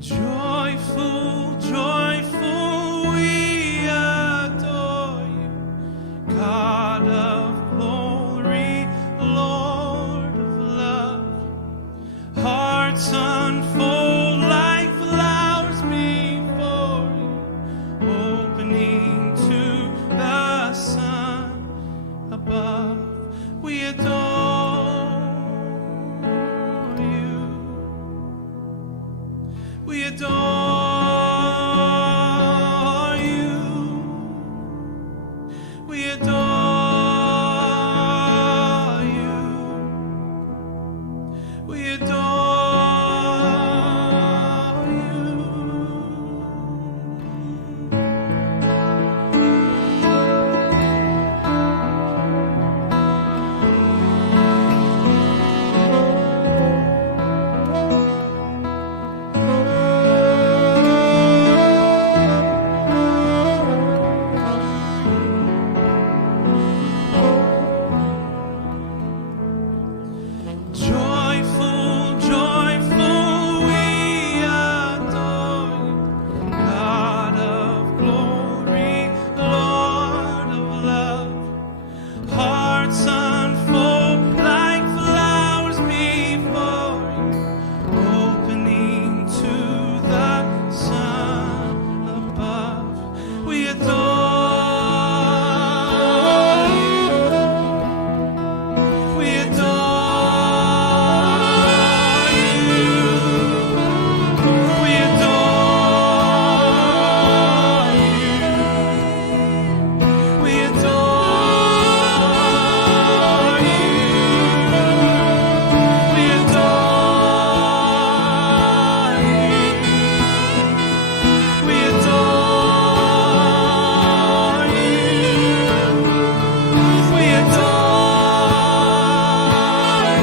Joyful, joyful, we adore you, God of glory, Lord of love. Hearts unfold like flowers before you, opening to the sun above. We adore you. We adore you. We adore you. We adore you. Joyful, joyful, we adore you, God of glory, Lord of love. Hearts unfold like flowers before you, opening to the sun above. We adore you. We adore you. We adore you. We adore you. We adore you. We adore you. We adore you.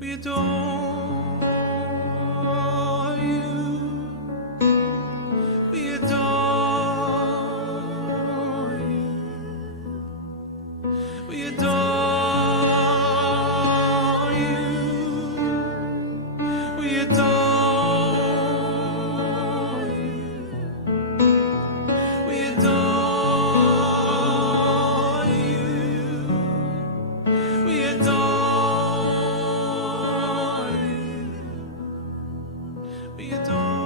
We adore you. We adore you. We adore you. We adore you. We adore you. We adore.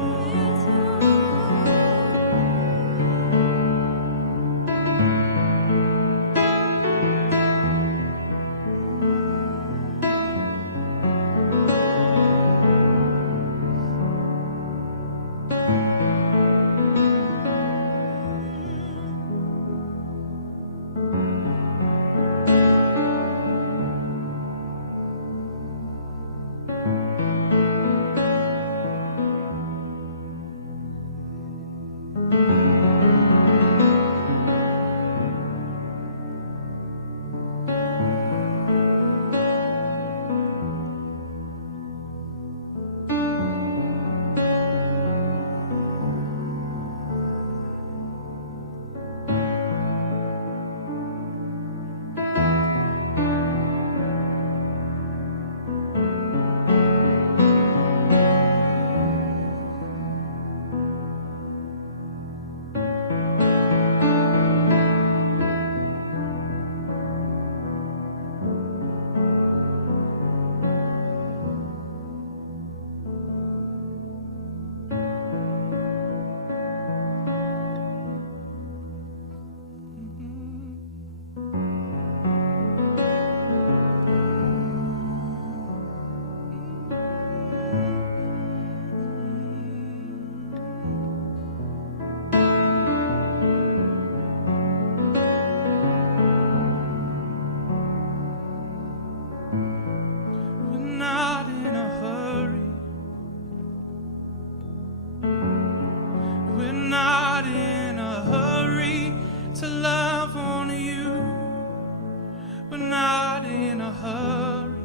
hurry.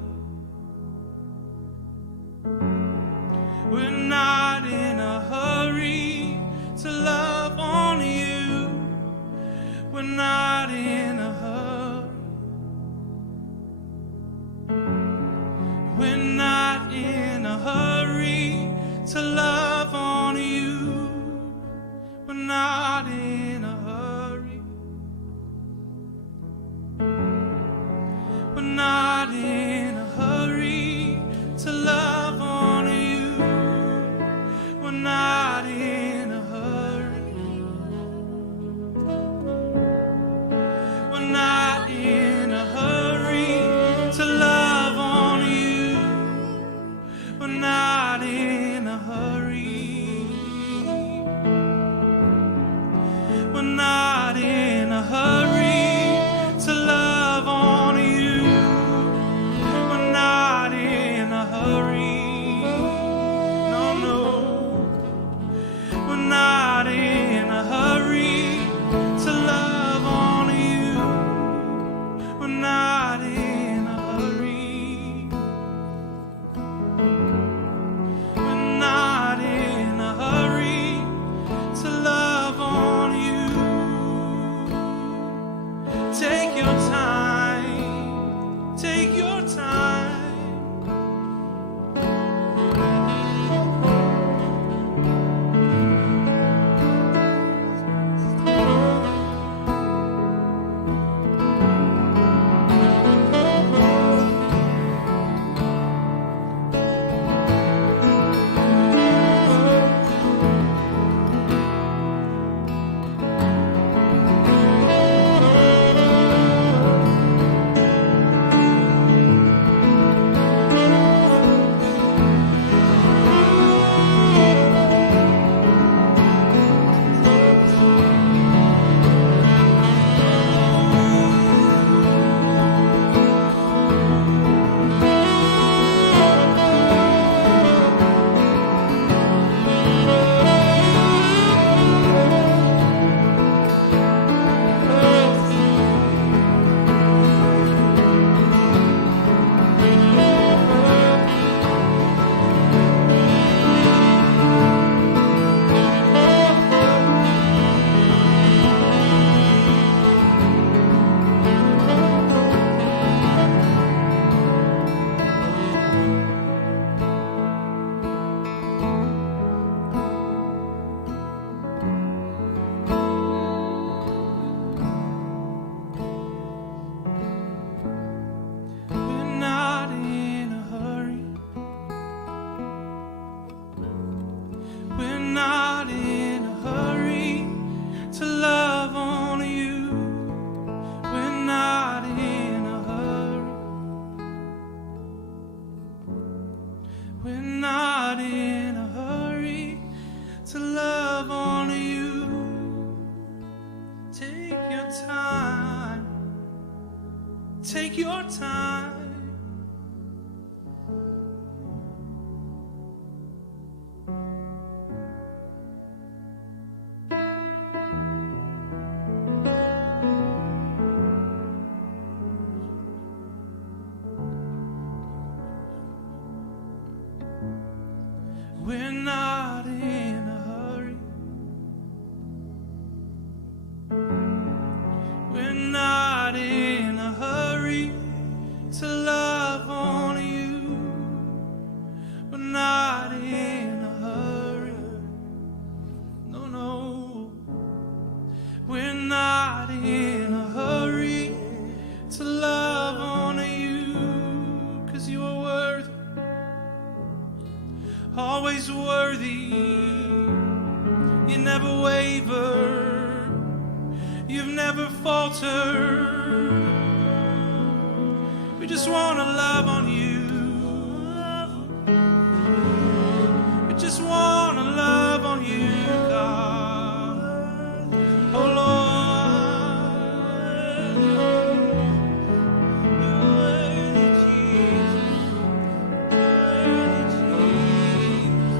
We're not in a hurry to love on you. We're not in a hurry. We're not in a hurry to love on you. We're not in a hurry. We're not in a hurry to love on you. We're not in a hurry. We're not in a hurry to love on you. We're not in a hurry. We're not in a hurry to love on you. We're not in a hurry. No, no. We're not in a hurry to love on you. We're not in a hurry. We're not in a hurry to love on you. Take your time. Take your time. We're not in a hurry. We're not in a hurry to love on you. We're not in a hurry. We're not in a hurry to love on you. Take your time. Take your time. We're not in a hurry. We're not in a hurry to love on you. We're not in a hurry. No, no. We're not in a hurry to love on you. 'Cause you are worthy. Always worthy. You never waver. You've never faltered. We just want to love on you. We just want to love on you, God. Oh Lord, you're worthy, Jesus. Worthy, Jesus.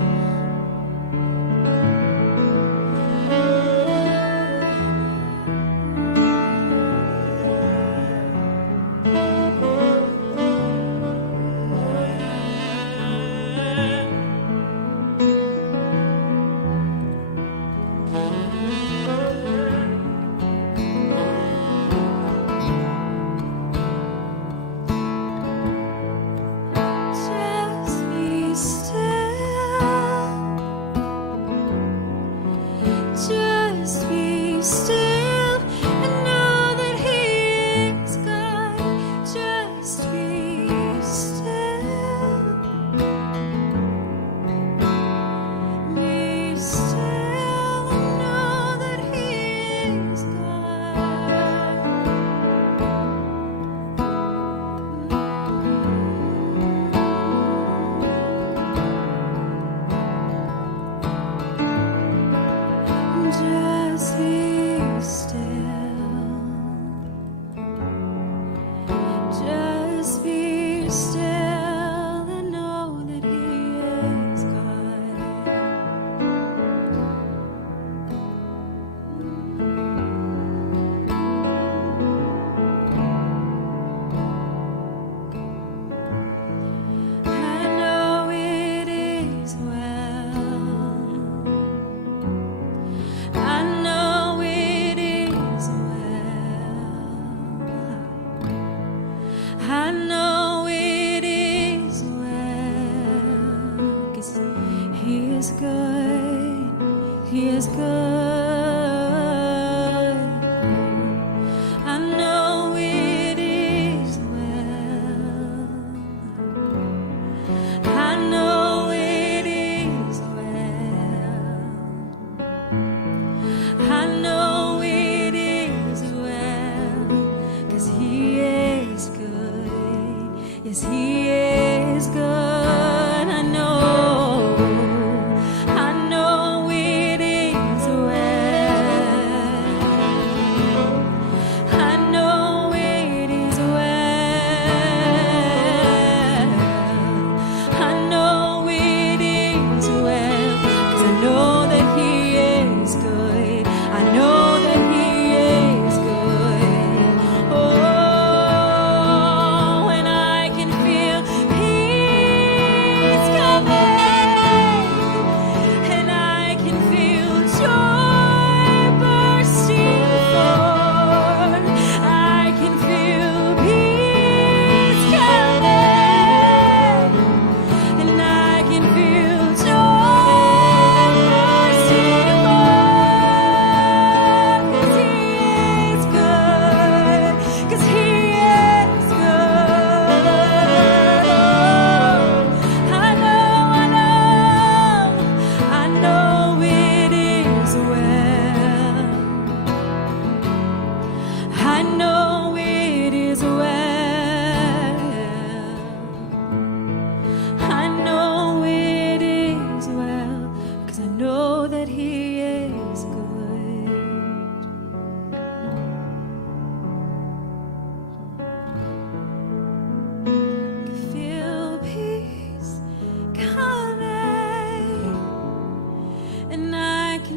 is good. He is good. I know it is well. I know it is well. I know it is well, 'cause He is good. Yes, He is good.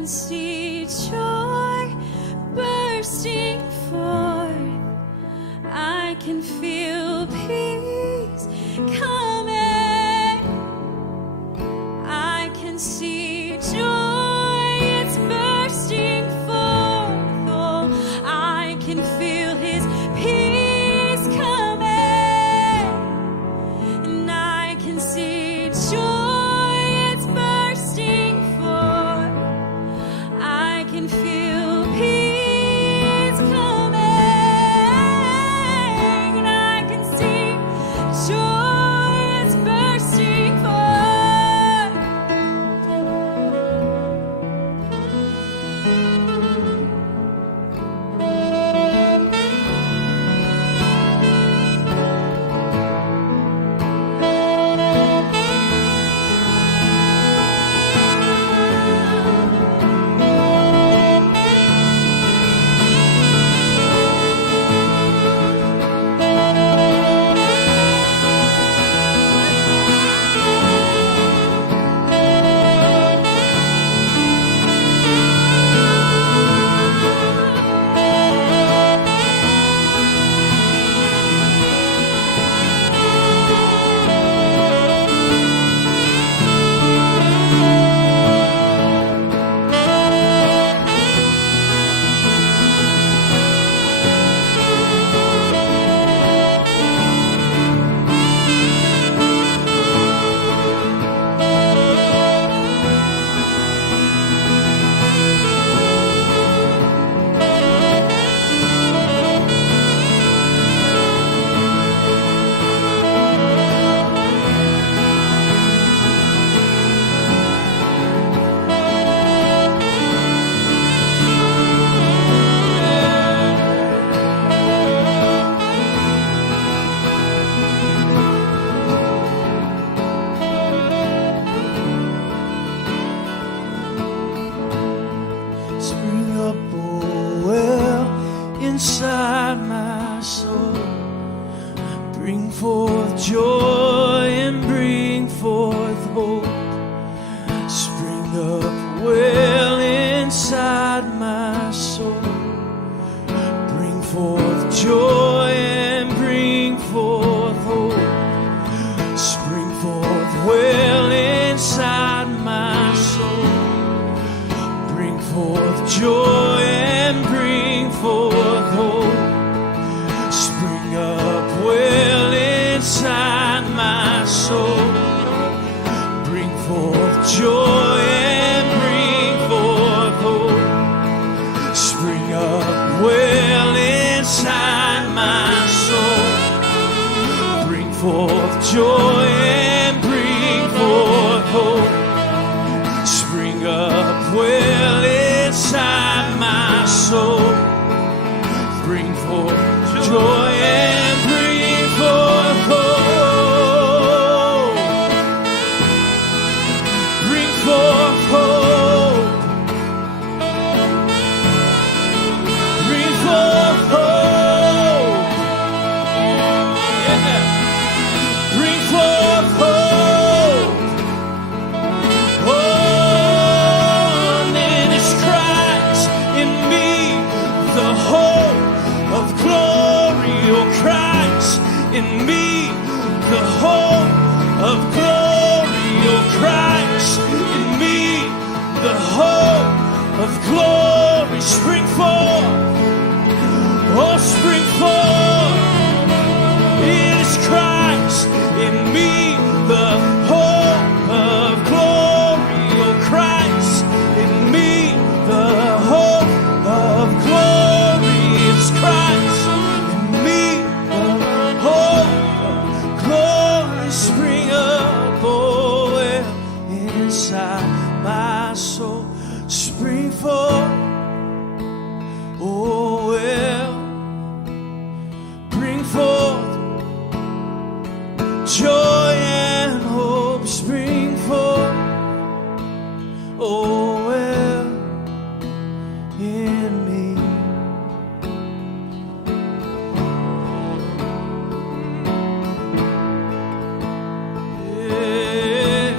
See joy bursting forth. I can feel peace coming. I can see joy, it's bursting forth. Oh, I can feel His peace coming. And I can see joy. Inside my soul, bring forth joy and bring forth hope. Spring up well inside my soul, bring forth joy and bring forth hope. Spring forth well inside my soul, bring forth joy and bring forth hope. Spring up well inside my soul, bring forth joy spring up well inside my soul. Bring forth joy and bring forth hope. Bring forth hope. Bring forth hope. Yeah. Bring forth hope. Oh, and then it's Christ in me, the hope of glory. Oh, Christ in me, the hope of glory. Oh, Christ in me, the hope of glory. Spring forth, oh, spring forth. It is Christ in me, the hope of glory. Oh, Christ in me, the hope of glory. It's Christ in me, the hope of glory. Spring up, oh, well, inside my soul. Spring forth, oh, well, bring forth joy and hope. Spring forth, oh, well, in me. Yeah.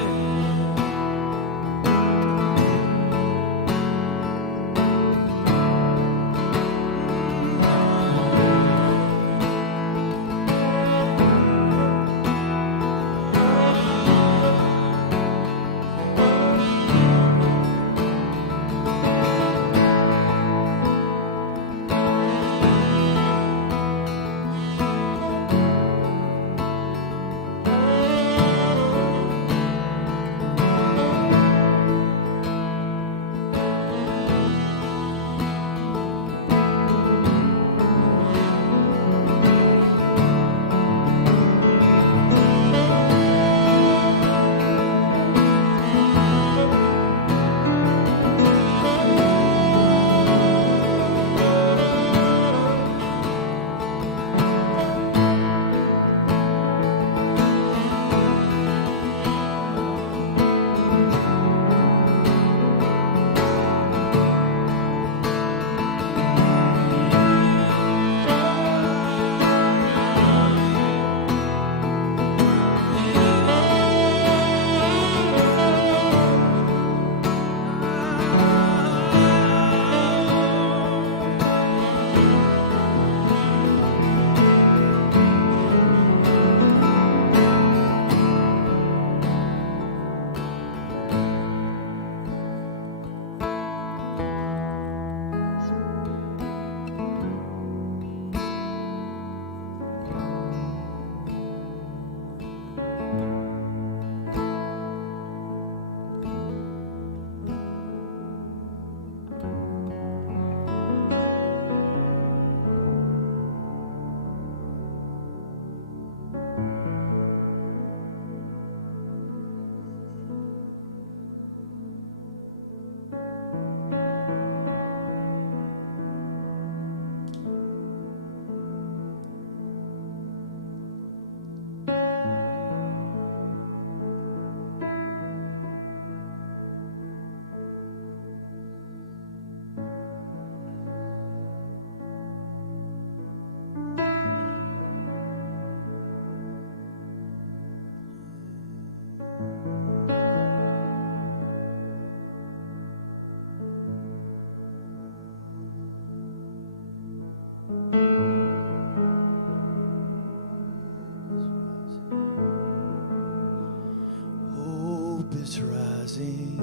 is rising.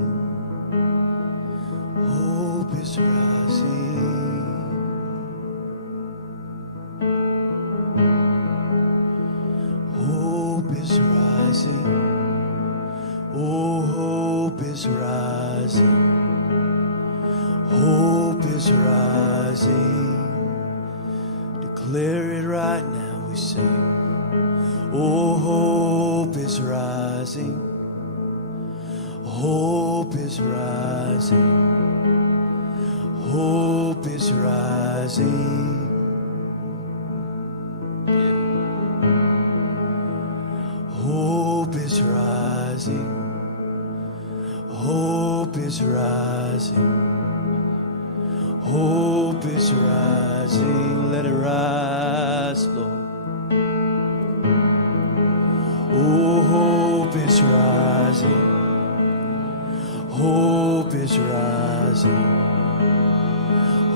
Hope is rising. Hope is rising. Oh, hope is rising. Hope is rising. Declare it right now, we sing. Oh, hope is rising. Hope is rising. Hope is rising. Hope is rising. Hope is rising. Hope is rising. Let it rise, Lord. Oh, hope is rising. Hope is rising.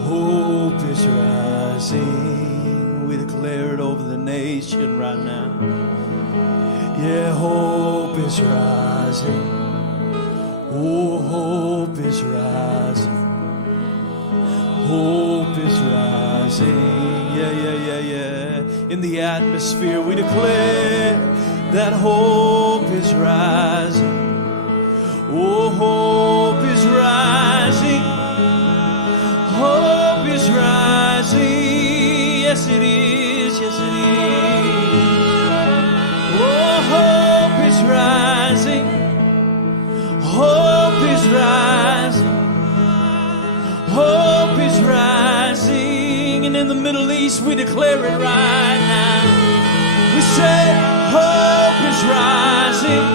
Hope is rising. We declare it over the nation right now. Yeah, hope is rising. Oh, hope is rising. Hope is rising. Yeah. In the atmosphere, we declare that hope is rising. Oh, hope is rising. Hope is rising. Yes, it is. Yes, it is. Oh, hope is rising. Hope is rising. Hope is rising. And in the Middle East, we declare it right now. We say, hope is rising.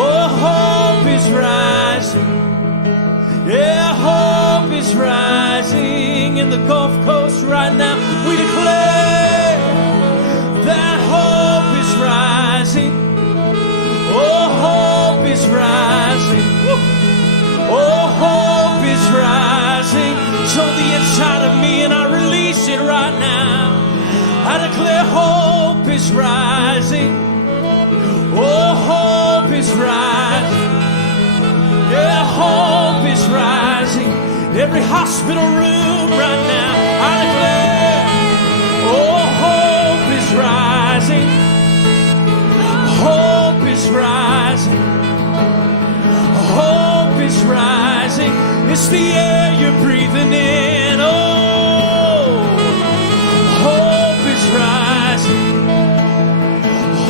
Oh, hope is rising. Yeah, hope is rising. In the Gulf Coast right now, we declare that hope is rising. Oh, hope is rising. Oh, hope is rising. It's on the inside of me, and I release it right now. I declare hope is rising. Oh, hope is rising. Yeah, hope is rising. Every hospital room right now, I declare, oh, hope is rising. Hope is rising. Hope is rising. It's the air you're breathing in. Oh, hope is rising.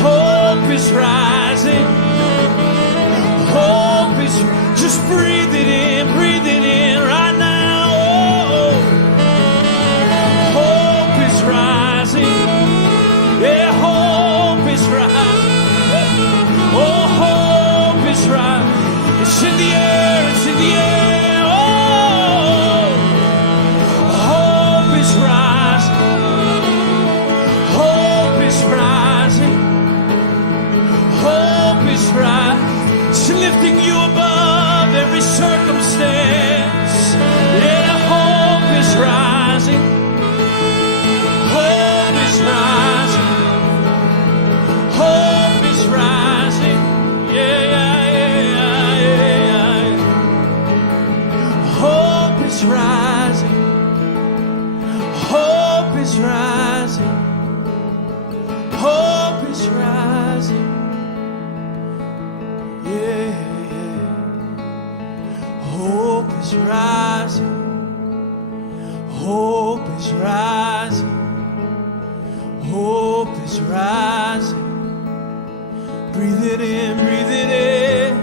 Hope is rising. Hope is just breathe it in right now. Oh, hope is rising. Yeah, hope is rising. Oh, hope is rising. It's in the air, it's in the air. Oh, hope is rising. Hope is rising. Hope is rising. It's lifting you above every circumstance. Yeah, hope is rising. Hope is rising. Hope is rising. Yeah. Hope is rising. Hope is rising. Hope is rising. Yeah. Hope is rising. Hope is rising. Hope is rising. Breathe it in, breathe it in.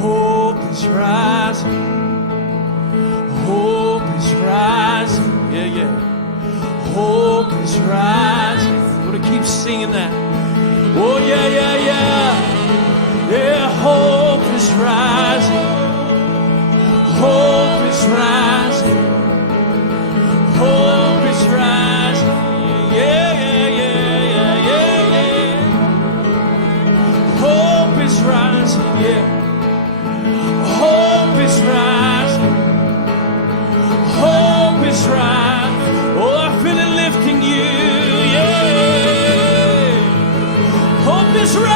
Hope is rising. Hope is rising. Yeah. Hope is rising. I'm gonna keep singing that. Oh, yeah. Yeah, hope is rising. Hope is rising. Hope is rising. Yeah. Hope is rising. Yeah. Hope is rising. Hope is rising. Oh, I feel it lifting you. Yeah. Hope is rising.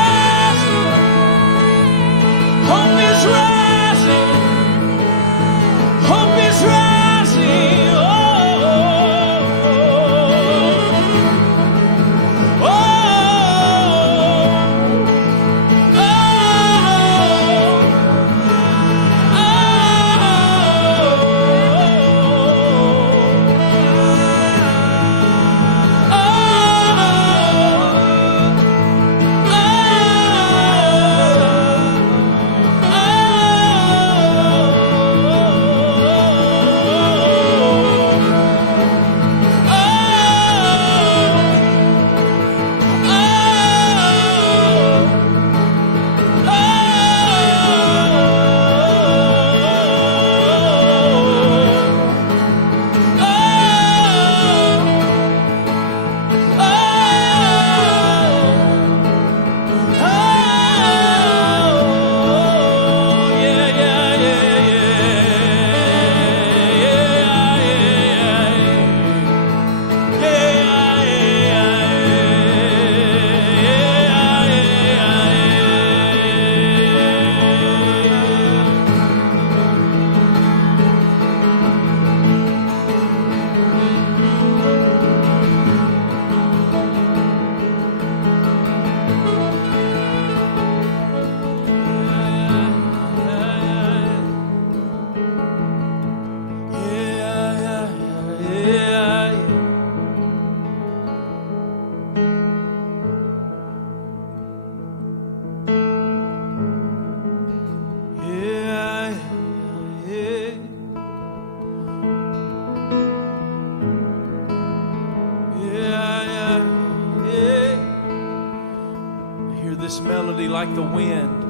like the wind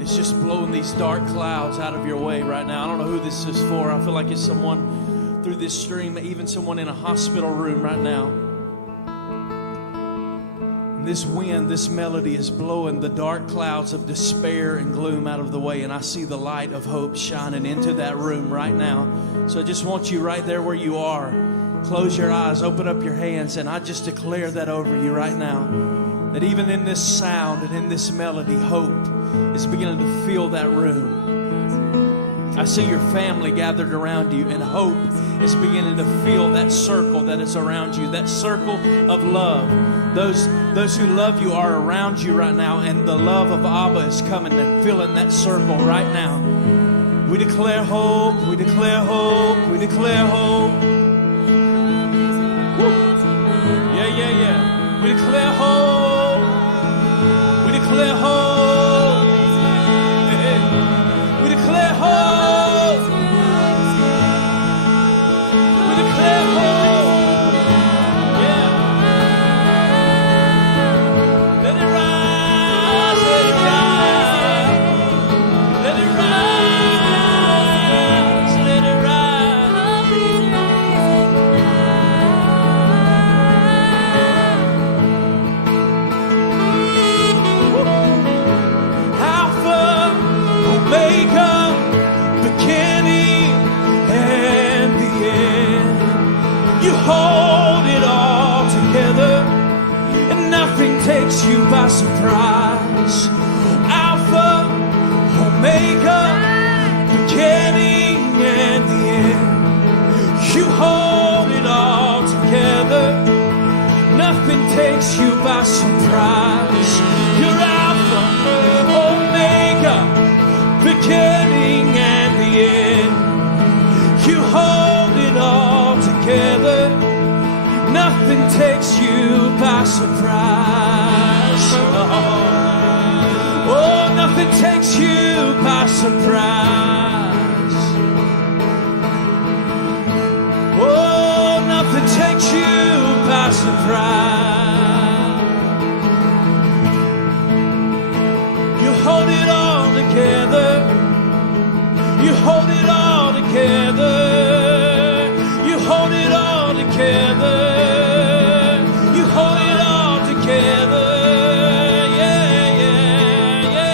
is just blowing these dark clouds out of your way right now. I don't know who this is for. I feel like it's someone through this stream, even someone in a hospital room right now. And this wind, this melody is blowing the dark clouds of despair and gloom out of the way. And I see the light of hope shining into that room right now. So I just want you right there where you are. Close your eyes, open up your hands, and I just declare that over you right now. That even in this sound and in this melody, hope is beginning to fill that room. I see your family gathered around you, and hope is beginning to fill that circle that is around you, that circle of love. Those who love you are around you right now, and the love of Abba is coming and filling that circle right now. We declare hope, we declare hope, we declare hope. Woo. Yeah. We declare hope, we declare hope. We declare hope. We declare hope. Yeah. Let it rise, let it rise. Let it rise, let it rise. Alpha, Omega, beginning and the end. You hold it all together, and nothing takes you by surprise. Alpha, Omega, beginning and the end. You hold it all together, nothing takes you by surprise. You're Alpha, Omega, beginning and the end. You hold it all together, nothing takes you by surprise. Oh, nothing takes you by surprise. Oh, nothing takes you by surprise. You hold it all together. You hold it all together. You hold it all together. You hold it all together. Yeah. Yeah.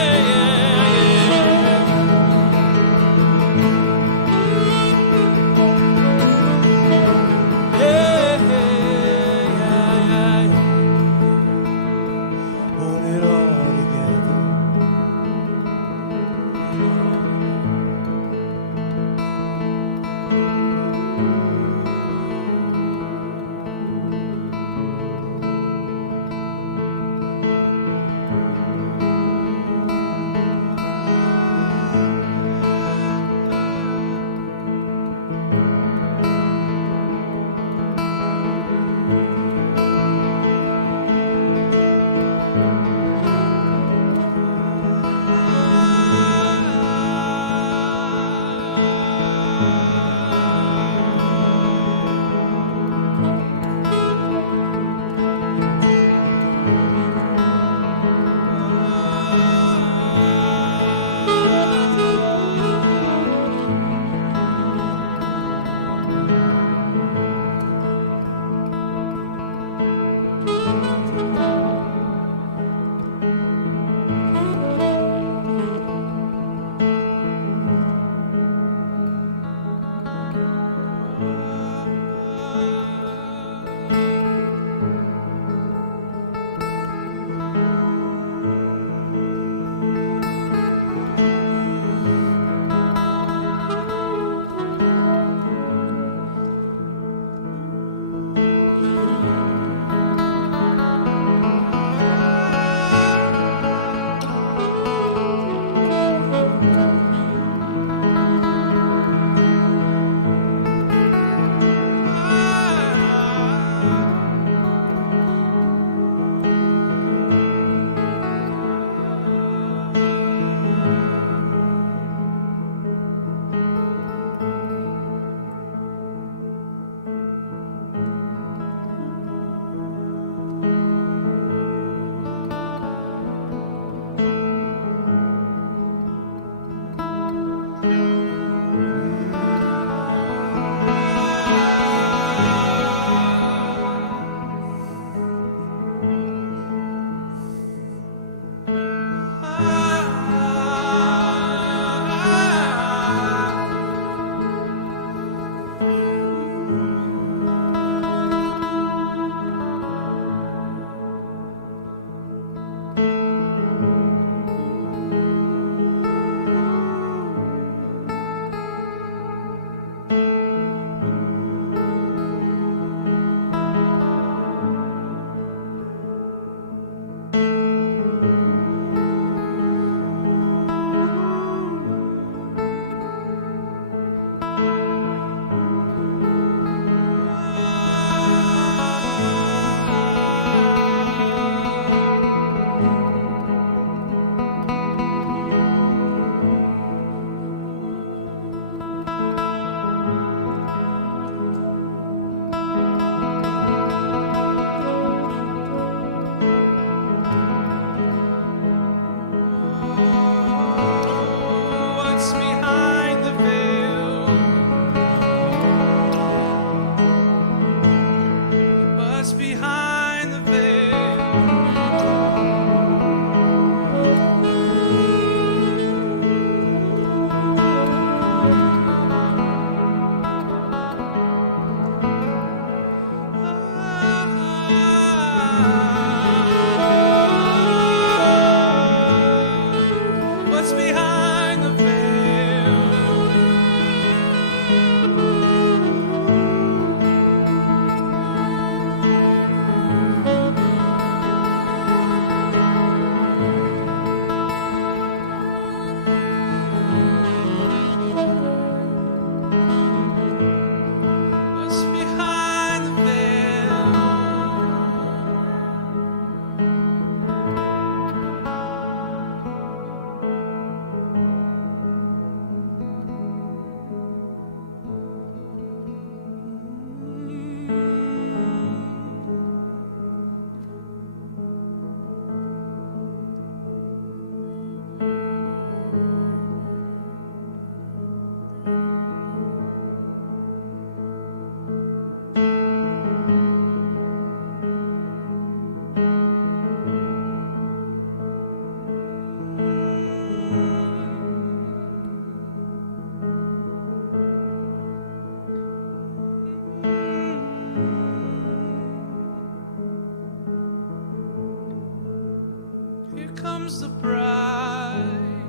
comes the bride,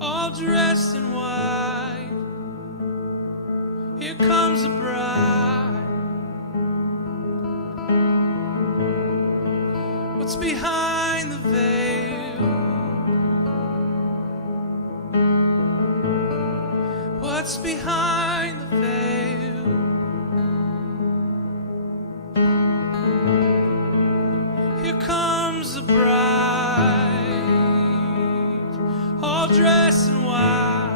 all dressed in white. Here comes the bride. What's behind the veil? What's behind the veil? Here comes the bride, all dressed in white.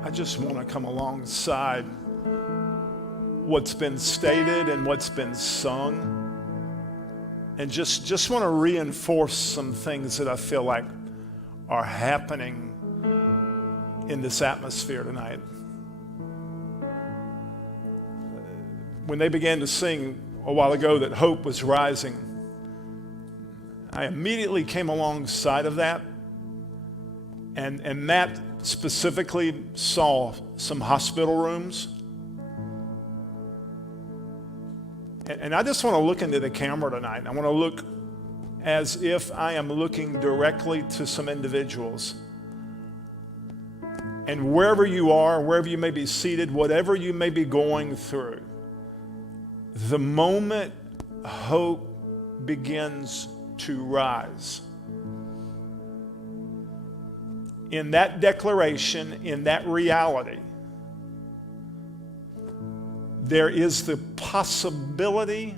I just want to come alongside what's been stated and what's been sung, and just want to reinforce some things that I feel like are happening in this atmosphere tonight. When they began to sing a while ago that hope was rising, I immediately came alongside of that, and Matt specifically saw some hospital rooms. And I just want to look into the camera tonight. I want to look as if I am looking directly to some individuals. And wherever you are, wherever you may be seated, whatever you may be going through, the moment hope begins to rise, in that declaration, in that reality, there is the possibility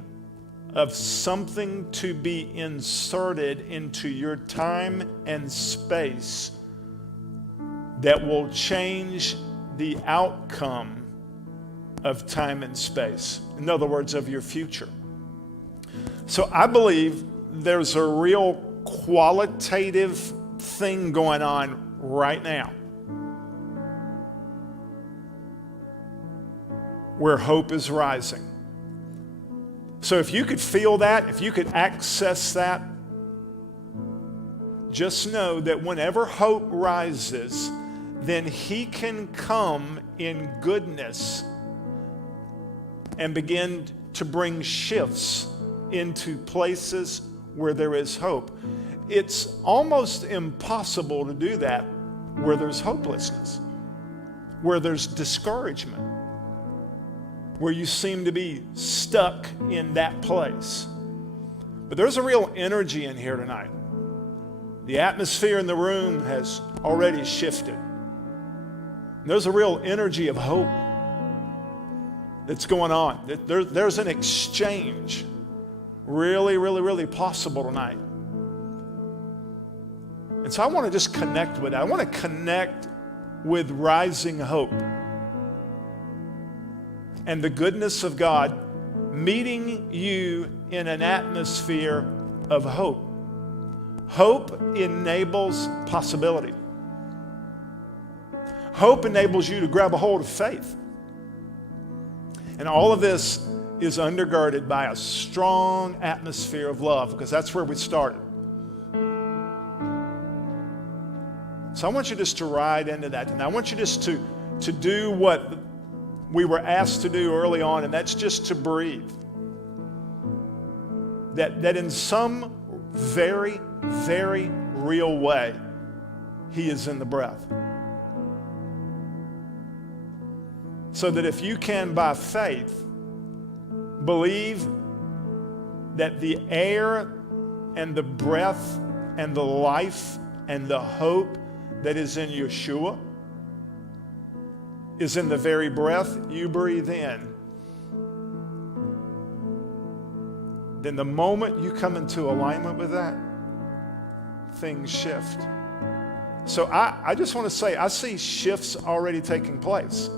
of something to be inserted into your time and space that will change the outcome of time and space. In other words, of your future. So I believe there's a real qualitative thing going on right now where hope is rising. So if you could feel that, if you could access that, just know that whenever hope rises, then He can come in goodness and begin to bring shifts into places where there is hope. It's almost impossible to do that where there's hopelessness, where there's discouragement, where you seem to be stuck in that place. But there's a real energy in here tonight. The atmosphere in the room has already shifted. There's a real energy of hope that's going on. There's an exchange really possible tonight. And so I want to just connect with that. I want to connect with rising hope and the goodness of God meeting you in an atmosphere of hope. Hope enables possibility. Hope enables you to grab a hold of faith. And all of this is undergirded by a strong atmosphere of love, because that's where we started. So I want you just to ride into that. And I want you just to do what we were asked to do early on, and that's just to breathe. That in some very, very real way, He is in the breath. So that if you can, by faith, believe that the air and the breath and the life and the hope that is in Yeshua is in the very breath you breathe in, then the moment you come into alignment with that, things shift. So I just want to say, I see shifts already taking place.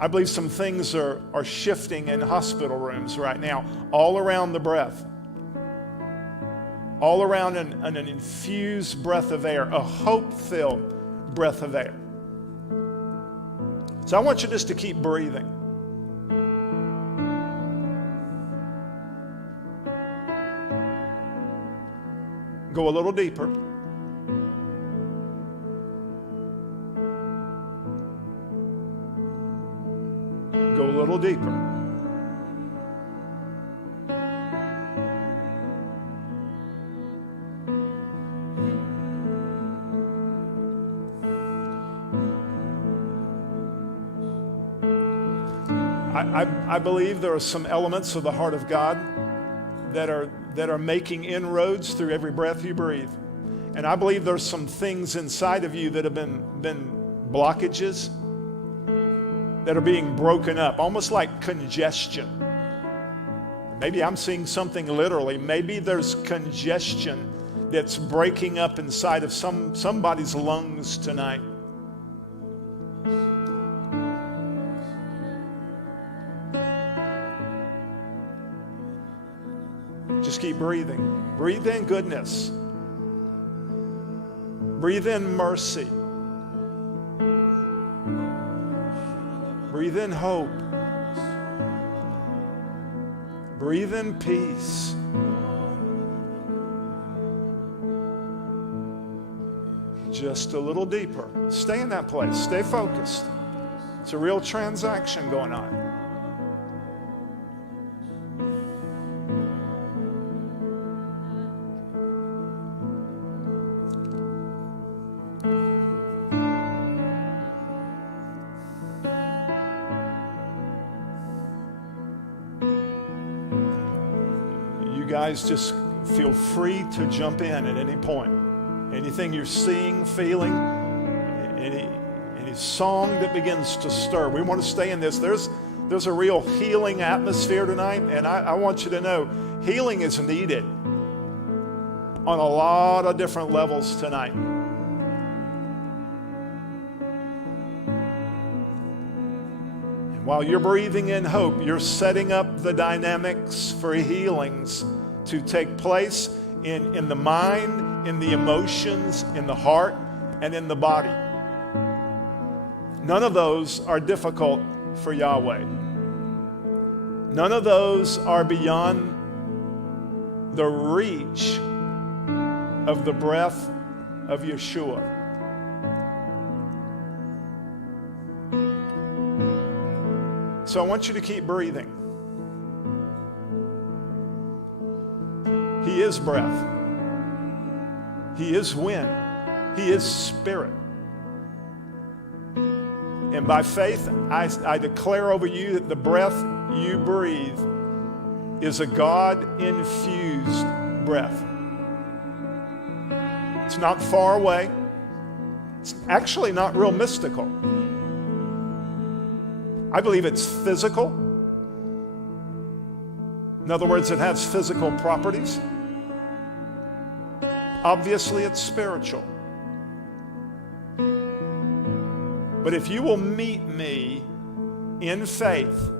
I believe some things are shifting in hospital rooms right now, all around the breath. All around an infused breath of air, a hope-filled breath of air. So I want you just to keep breathing. Go a little deeper. Go a little deeper. I believe there are some elements of the heart of God that are making inroads through every breath you breathe. And I believe there's some things inside of you that have been blockages that are being broken up, almost like congestion. Maybe I'm seeing something literally. Maybe there's congestion that's breaking up inside of somebody's lungs tonight. Just keep breathing. Breathe in goodness. Breathe in mercy. Breathe in hope. Breathe in peace. Just a little deeper. Stay in that place. Stay focused. It's a real transaction going on. Guys, just feel free to jump in at any point. Anything you're seeing, feeling, any song that begins to stir. We want to stay in this. There's a real healing atmosphere tonight, and I want you to know healing is needed on a lot of different levels tonight. And while you're breathing in hope, you're setting up the dynamics for healings to take place in the mind, in the emotions, in the heart, and in the body. None of those are difficult for Yahweh. None of those are beyond the reach of the breath of Yeshua. So I want you to keep breathing. He is breath. He is wind. He is spirit. And by faith, I declare over you that the breath you breathe is a God-infused breath. It's not far away. It's actually not real mystical. I believe it's physical. In other words, it has physical properties. Obviously, it's spiritual. But if you will meet me in faith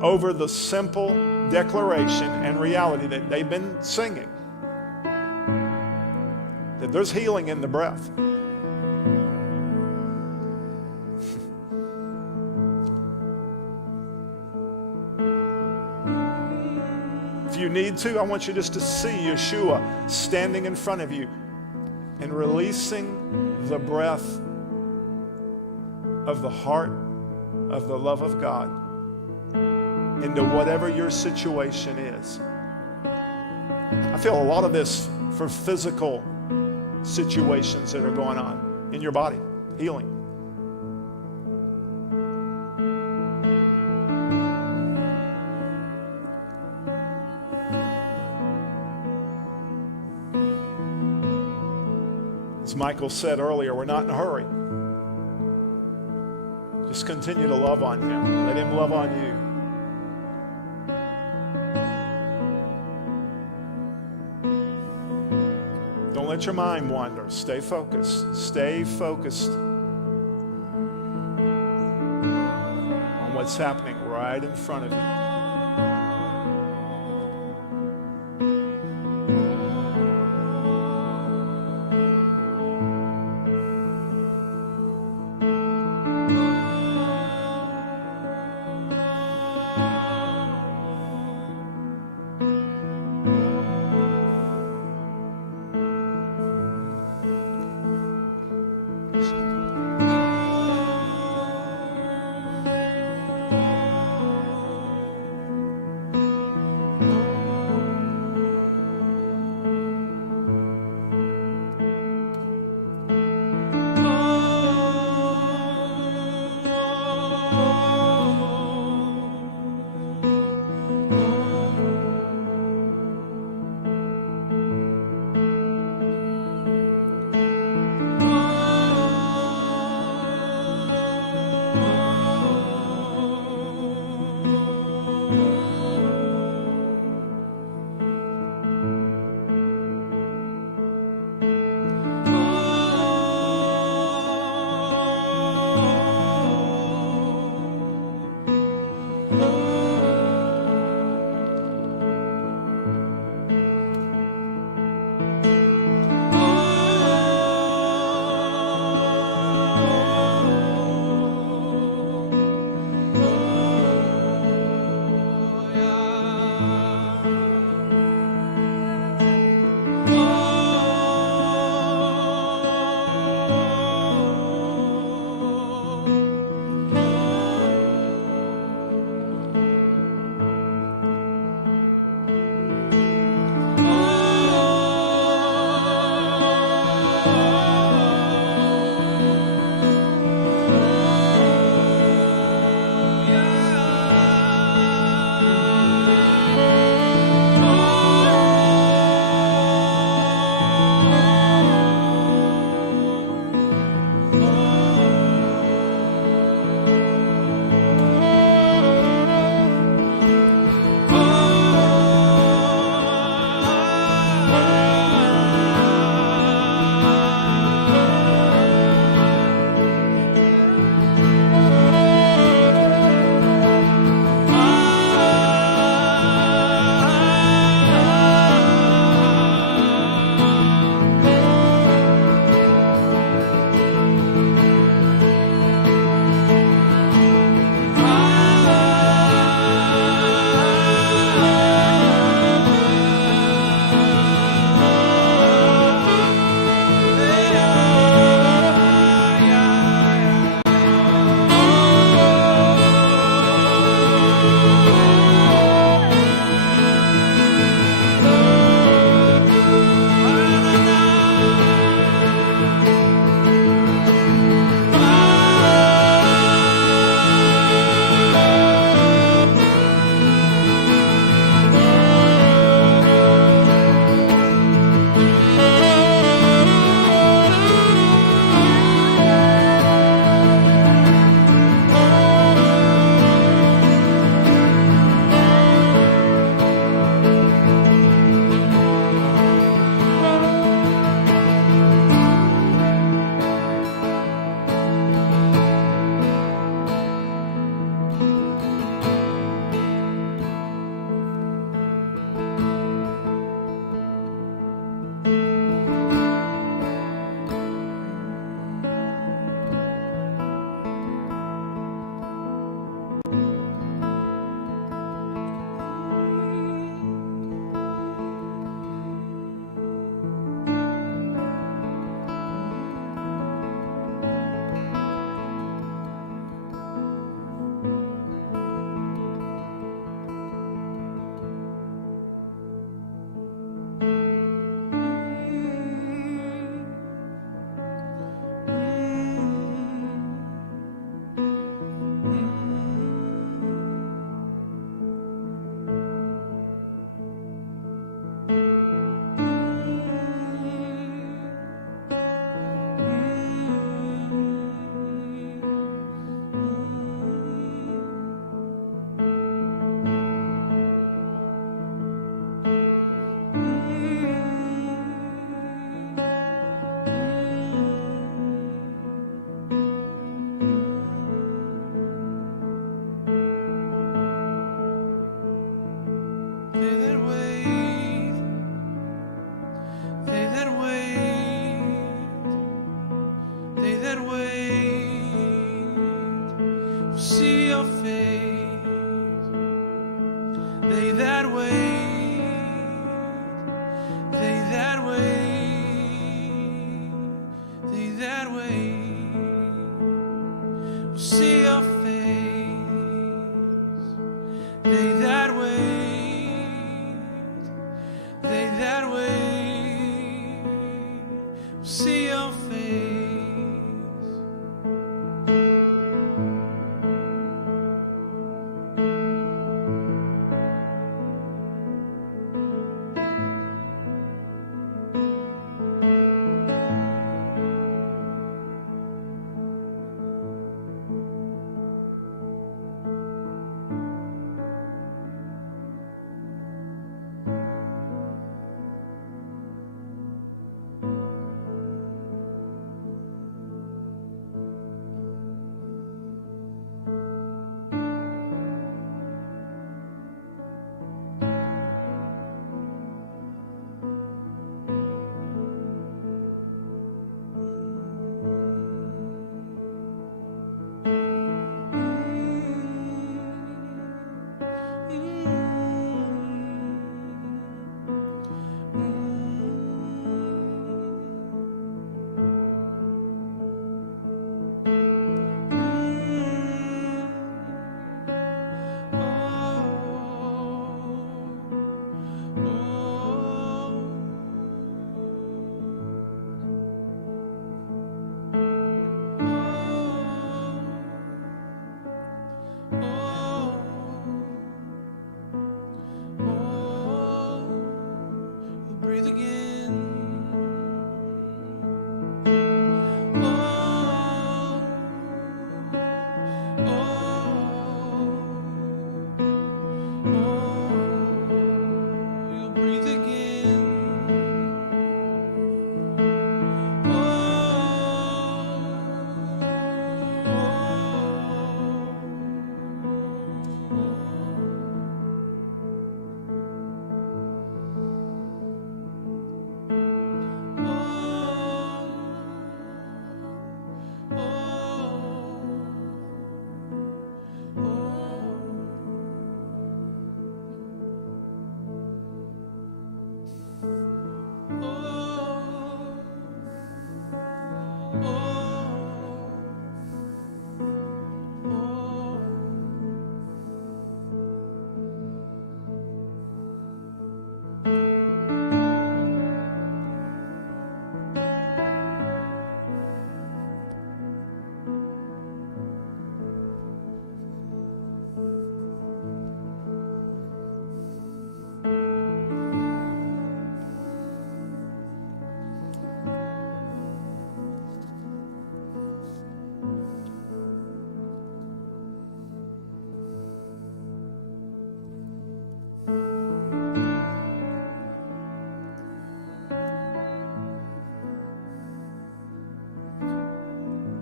over the simple declaration and reality that they've been singing, that there's healing in the breath. If you need to, I want you just to see Yeshua standing in front of you and releasing the breath of the heart of the love of God into whatever your situation is. I feel a lot of this for physical situations that are going on in your body, healing. As Michael said earlier, we're not in a hurry. Just continue to love on him. Let him love on you. Don't let your mind wander. Stay focused. Stay focused on what's happening right in front of you.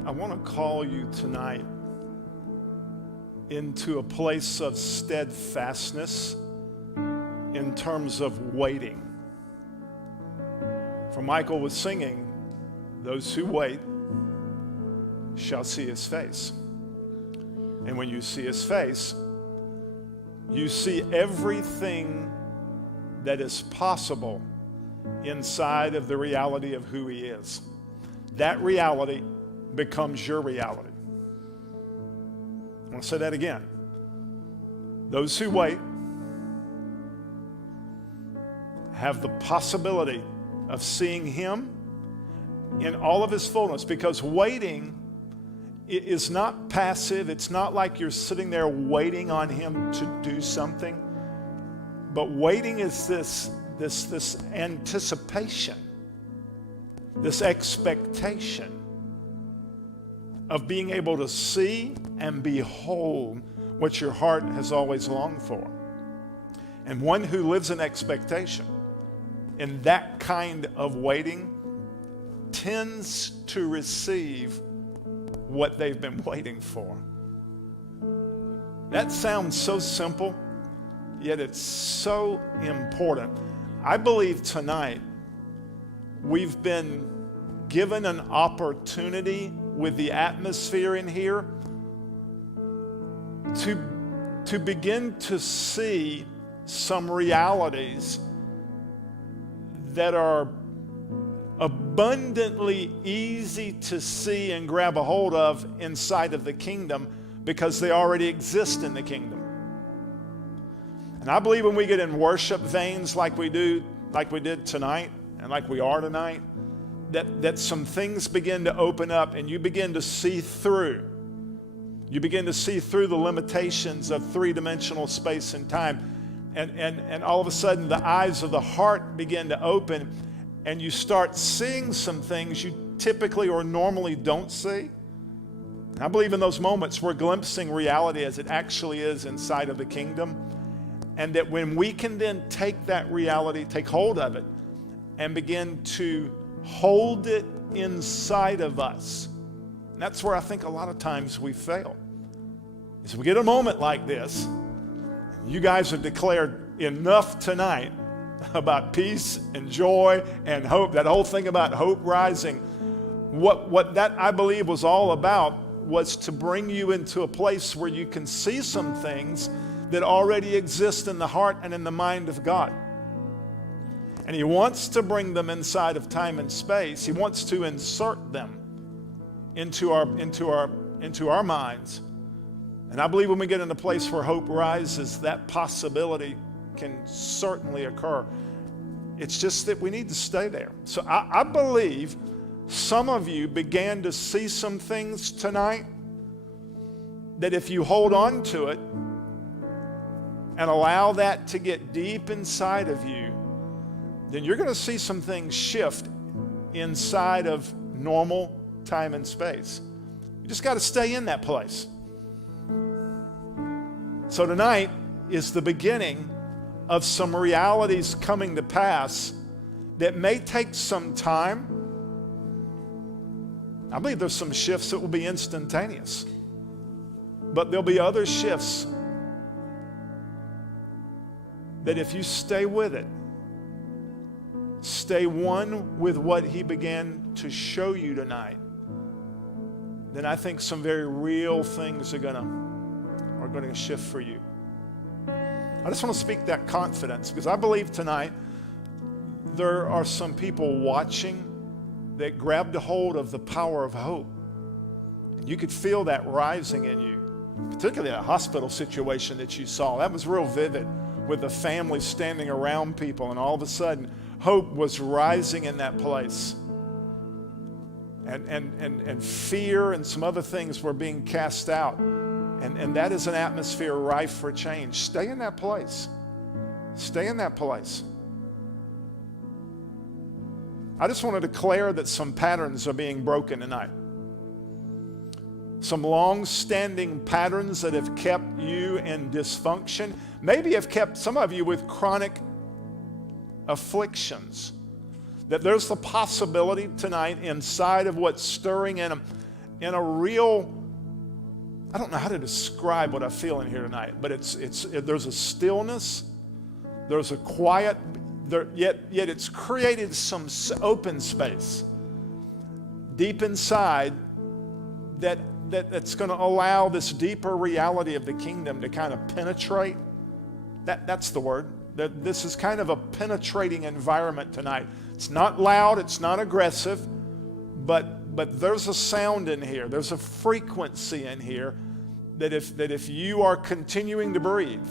I want to call you tonight into a place of steadfastness in terms of waiting. For Michael was singing, those who wait shall see his face. And when you see his face, you see everything that is possible inside of the reality of who he is. That reality becomes your reality. I want to say that again. Those who wait have the possibility of seeing him in all of his fullness, because waiting is not passive. It's not like you're sitting there waiting on him to do something, but waiting is this anticipation, this expectation of being able to see and behold what your heart has always longed for. And one who lives in expectation in that kind of waiting tends to receive what they've been waiting for. That sounds so simple, yet it's so important. I believe tonight we've been given an opportunity with the atmosphere in here to begin to see some realities that are abundantly easy to see and grab a hold of inside of the kingdom, because they already exist in the kingdom. And I believe when we get in worship veins like we did tonight and like we are tonight, that some things begin to open up and you begin to see through. You begin to see through the limitations of three-dimensional space and time. And all of a sudden the eyes of the heart begin to open, and you start seeing some things you typically or normally don't see. I believe in those moments we're glimpsing reality as it actually is inside of the kingdom. And that when we can then take that reality, take hold of it, and begin to hold it inside of us. And that's where I think a lot of times we fail. Is we get a moment like this. You guys have declared enough tonight about peace and joy and hope. That whole thing about hope rising. What that I believe was all about was to bring you into a place where you can see some things that already exist in the heart and in the mind of God. And he wants to bring them inside of time and space. He wants to insert them into our minds. And I believe when we get in a place where hope rises, that possibility can certainly occur. It's just that we need to stay there. So I believe some of you began to see some things tonight that if you hold on to it and allow that to get deep inside of you, then you're going to see some things shift inside of normal time and space. You just got to stay in that place. So tonight is the beginning of some realities coming to pass that may take some time. I believe there's some shifts that will be instantaneous, but there'll be other shifts that if you stay with it, stay one with what he began to show you tonight, then I think some very real things are going to shift for you. I just want to speak that confidence, because I believe tonight there are some people watching that grabbed a hold of the power of hope. And you could feel that rising in you, particularly that hospital situation that you saw. That was real vivid, with the family standing around people, and all of a sudden hope was rising in that place. And fear and some other things were being cast out. And that is an atmosphere rife for change. Stay in that place. Stay in that place. I just want to declare that some patterns are being broken tonight. Some long-standing patterns that have kept you in dysfunction, maybe have kept some of you with chronic afflictions. That there's the possibility tonight inside of what's stirring in them in a real, I don't know how to describe what I feel in here tonight, but there's a stillness, there's a quiet, yet it's created some open space deep inside that's going to allow this deeper reality of the kingdom to kind of penetrate. That's the word. That this is kind of a penetrating environment tonight. It's not loud, it's not aggressive, but there's a sound in here. There's a frequency in here that if you are continuing to breathe,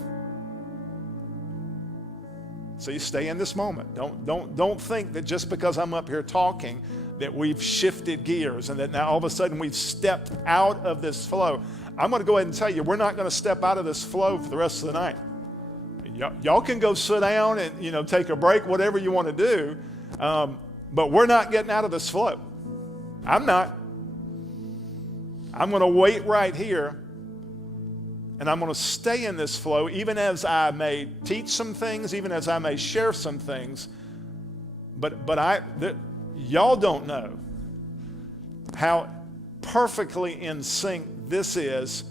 so you stay in this moment. Don't think that just because I'm up here talking that we've shifted gears and that now all of a sudden we've stepped out of this flow. I'm going to go ahead and tell you, we're not going to step out of this flow for the rest of the night. Y'all can go sit down and take a break, whatever you want to do, but we're not getting out of this flow. I'm not. I'm going to wait right here, and I'm going to stay in this flow, even as I may teach some things, even as I may share some things. But y'all don't know how perfectly in sync this is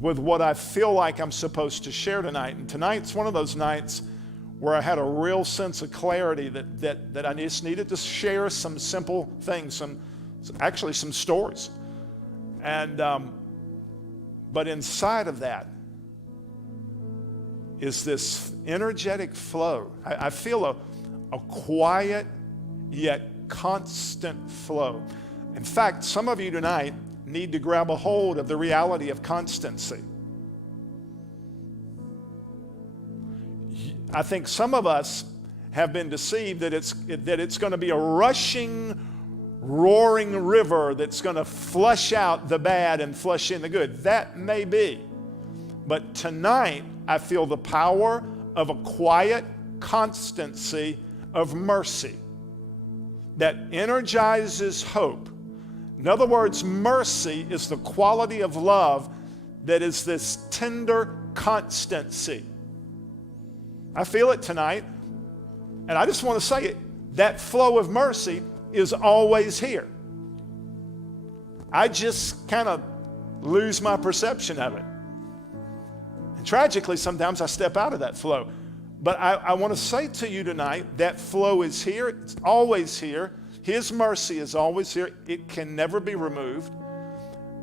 with what I feel like I'm supposed to share tonight. And tonight's one of those nights where I had a real sense of clarity that I just needed to share some simple things, some stories. And but inside of that is this energetic flow. I feel a quiet yet constant flow. In fact, some of you tonight need to grab a hold of the reality of constancy. I think some of us have been deceived that it's going to be a rushing, roaring river that's going to flush out the bad and flush in the good. That may be. But tonight, I feel the power of a quiet constancy of mercy that energizes hope. In other words, mercy is the quality of love that is this tender constancy. I feel it tonight, and I just want to say it. That flow of mercy is always here. I just kind of lose my perception of it. And tragically, sometimes I step out of that flow. But I want to say to you tonight, that flow is here. It's always here. His mercy is always here. It can never be removed.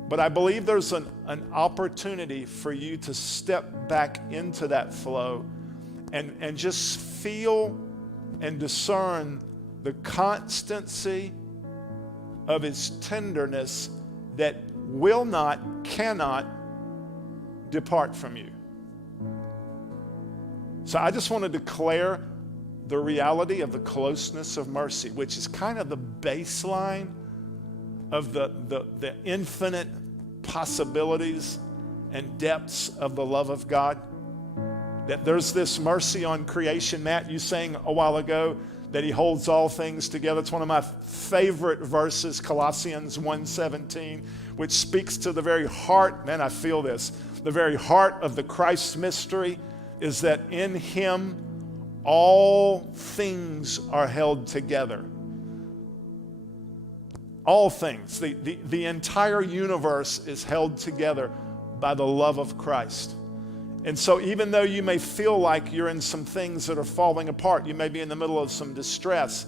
But I believe there's an opportunity for you to step back into that flow and just feel and discern the constancy of His tenderness that will not, cannot depart from you. So I just want to declare the reality of the closeness of mercy, which is kind of the baseline of the infinite possibilities and depths of the love of God. That there's this mercy on creation. Matt, you sang a while ago that He holds all things together. It's one of my favorite verses, Colossians 1:17, which speaks to the very heart, man, I feel this, the very heart of the Christ mystery is that in Him all things are held together. All things. The entire universe is held together by the love of Christ. And so even though you may feel like you're in some things that are falling apart, you may be in the middle of some distress,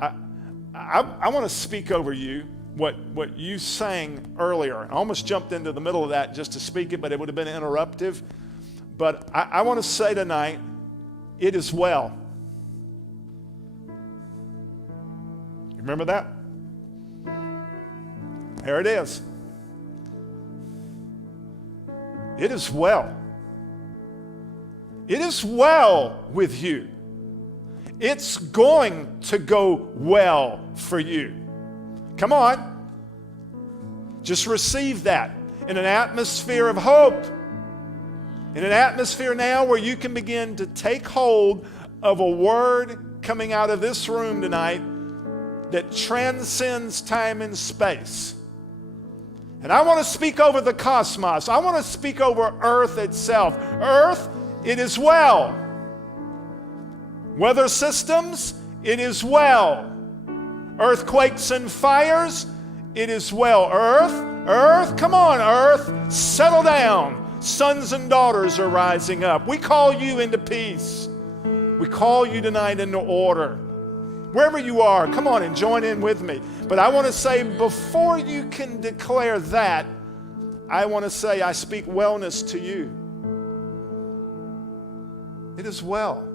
I want to speak over you what you sang earlier. I almost jumped into the middle of that just to speak it, but it would have been interruptive. But I want to say tonight, it is well. You remember that? There it is. It is well. It is well with you. It's going to go well for you. Come on. Just receive that in an atmosphere of hope. In an atmosphere now where you can begin to take hold of a word coming out of this room tonight that transcends time and space. And I want to speak over the cosmos. I want to speak over earth itself. Earth, it is well. Weather systems, it is well. Earthquakes and fires, it is well. Earth, Earth, come on, earth, settle down. Sons and daughters are rising up. We call you into peace. We call you tonight into order. Wherever you are, come on and join in with me. But I want to say, before you can declare that, I want to say I speak wellness to you. It is well.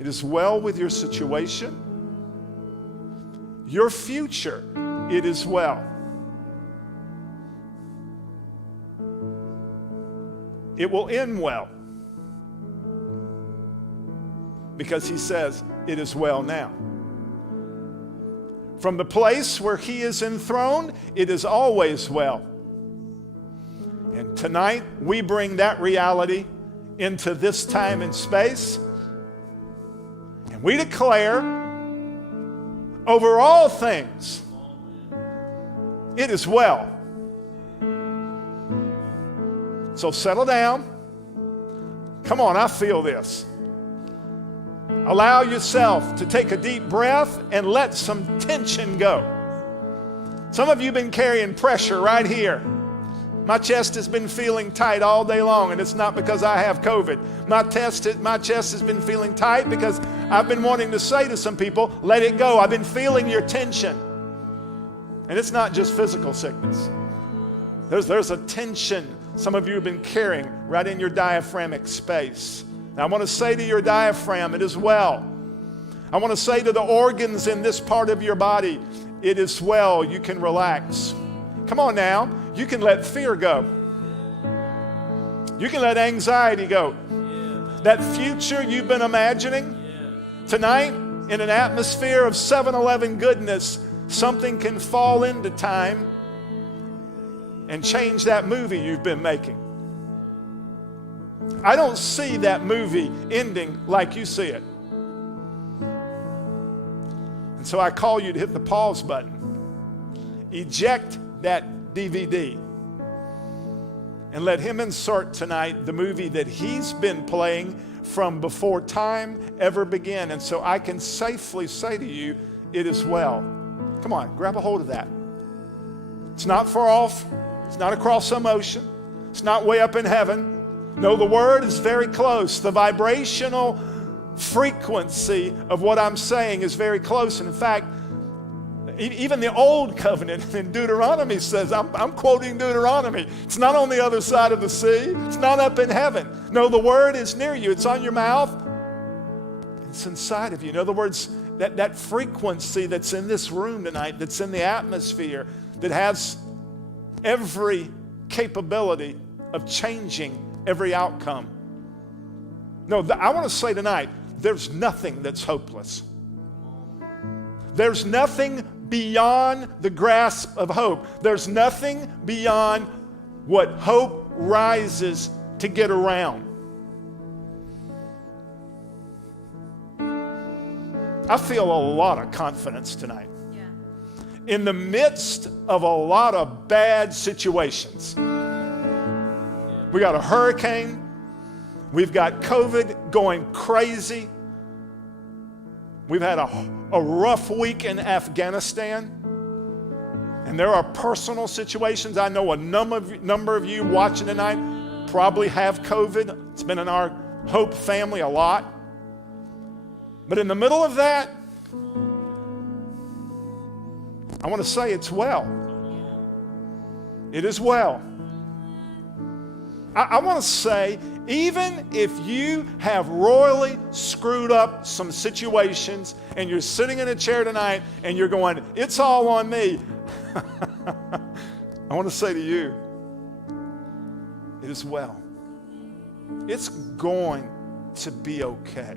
It is well with your situation. Your future, it is well. It will end well. Because he says, it is well now. From the place where he is enthroned, it is always well. And tonight, we bring that reality into this time and space. And we declare over all things, it is well. So settle down. Come on, I feel this. Allow yourself to take a deep breath and let some tension go. Some of you have been carrying pressure right here. My chest has been feeling tight all day long, and it's not because I have COVID. My chest has been feeling tight because I've been wanting to say to some people, let it go. I've been feeling your tension. And it's not just physical sickness. There's a tension some of you have been carrying right in your diaphragmic space. Now, I want to say to your diaphragm, it is well. I want to say to the organs in this part of your body, it is well. You can relax. Come on now. You can let fear go. You can let anxiety go. That future you've been imagining, tonight, in an atmosphere of 7-Eleven goodness, something can fall into time and change that movie you've been making. I don't see that movie ending like you see it. And so I call you to hit the pause button. Eject that DVD. And let him insert tonight the movie that he's been playing from before time ever began. And so I can safely say to you, it is well. Come on, grab a hold of that. It's not far off. It's not across some ocean. It's not way up in heaven. No, the word is very close. The vibrational frequency of what I'm saying is very close. And in fact, even the old covenant in Deuteronomy says, I'm quoting Deuteronomy. It's not on the other side of the sea. It's not up in heaven. No, the word is near you. It's on your mouth. It's inside of you. In other words, that frequency that's in this room tonight, that's in the atmosphere, that has every capability of changing every outcome. No, I want to say tonight, there's nothing that's hopeless. There's nothing beyond the grasp of hope. There's nothing beyond what hope rises to get around. I feel a lot of confidence tonight. Yeah. In the midst of a lot of bad situations. We got a hurricane. We've got COVID going crazy. We've had a rough week in Afghanistan. And there are personal situations. I know a number of you watching tonight probably have COVID. It's been in our Hope family a lot. But in the middle of that, I want to say it's well. It is well. I want to say, even if you have royally screwed up some situations and you're sitting in a chair tonight and you're going, it's all on me. I want to say to you, it is well. It's going to be okay.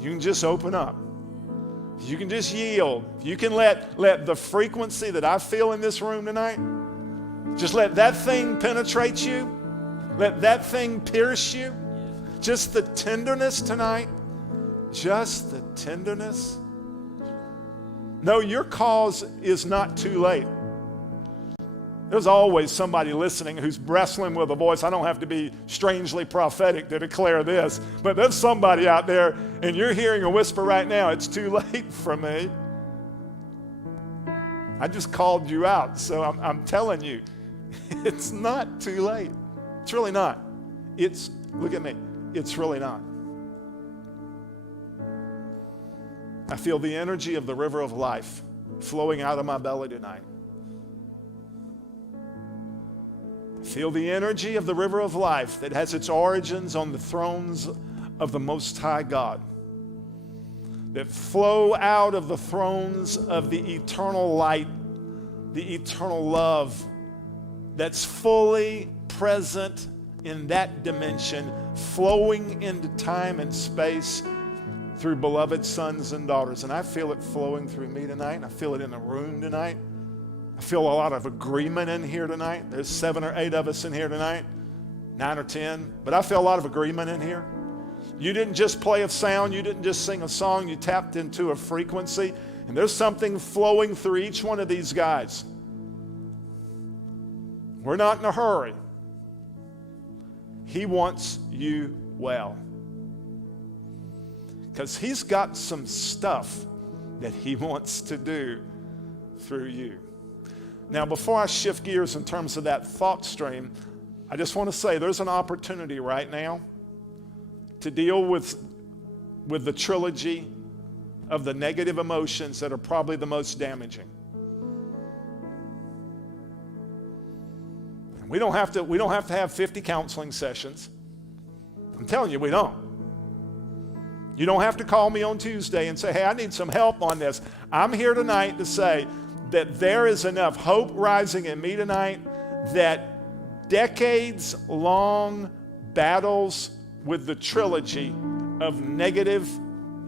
You can just open up. You can just yield. You can let the frequency that I feel in this room tonight, just let that thing penetrate you. Let that thing pierce you. Just the tenderness tonight. Just the tenderness. No, your cause is not too late. There's always somebody listening who's wrestling with a voice. I don't have to be strangely prophetic to declare this, but there's somebody out there and you're hearing a whisper right now, it's too late for me. I just called you out, so I'm telling you, it's not too late. It's really not. Look at me, it's really not. I feel the energy of the river of life flowing out of my belly tonight. I feel the energy of the river of life that has its origins on the thrones of the Most High God, that flow out of the thrones of the eternal light, the eternal love that's fully present in that dimension, flowing into time and space through beloved sons and daughters. And I feel it flowing through me tonight, and I feel it in the room tonight. I feel a lot of agreement in here tonight. There's 7 or 8 of us in here tonight, 9 or 10, but I feel a lot of agreement in here. You didn't just play a sound, you didn't just sing a song, you tapped into a frequency, and there's something flowing through each one of these guys. We're not in a hurry. He wants you well, because he's got some stuff that he wants to do through you. Now, before I shift gears in terms of that thought stream, I just want to say there's an opportunity right now to deal with the trilogy of the negative emotions that are probably the most damaging. We don't have to have 50 counseling sessions. I'm telling you, we don't. You don't have to call me on Tuesday and say, hey, I need some help on this. I'm here tonight to say that there is enough hope rising in me tonight that decades-long battles with the trilogy of negative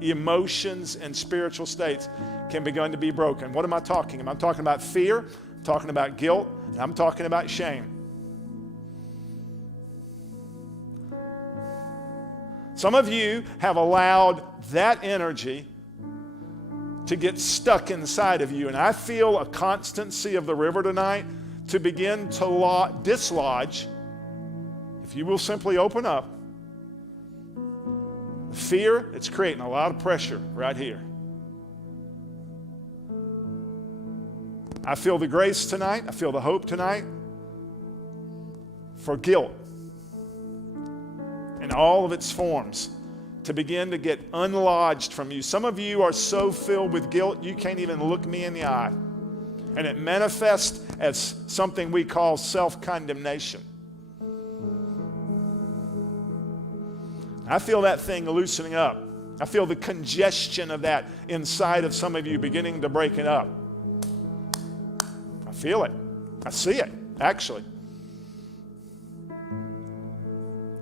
emotions and spiritual states can begin to be broken. What am I talking about? I'm talking about fear, I'm talking about guilt, and I'm talking about shame. Some of you have allowed that energy to get stuck inside of you, and I feel a constancy of the river tonight to begin to dislodge, if you will simply open up, fear that's creating a lot of pressure right here. I feel the grace tonight, I feel the hope tonight for guilt in all of its forms to begin to get unlodged from you. Some of you are so filled with guilt you can't even look me in the eye. And it manifests as something we call self-condemnation. I feel that thing loosening up. I feel the congestion of that inside of some of you beginning to break it up. I feel it. I see it, actually.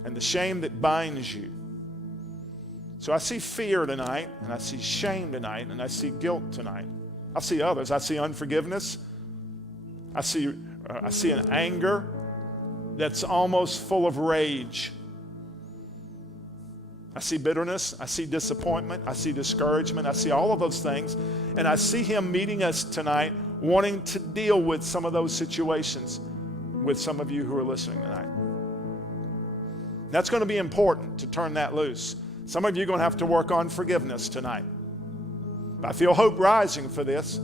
And the shame that binds you. So I see fear tonight, and I see shame tonight, and I see guilt tonight. I see others. I see unforgiveness. I see an anger that's almost full of rage. I see bitterness. I see disappointment. I see discouragement. I see all of those things. And I see him meeting us tonight, wanting to deal with some of those situations with some of you who are listening tonight. That's going to be important to turn that loose. Some of you are going to have to work on forgiveness tonight. I feel hope rising for this.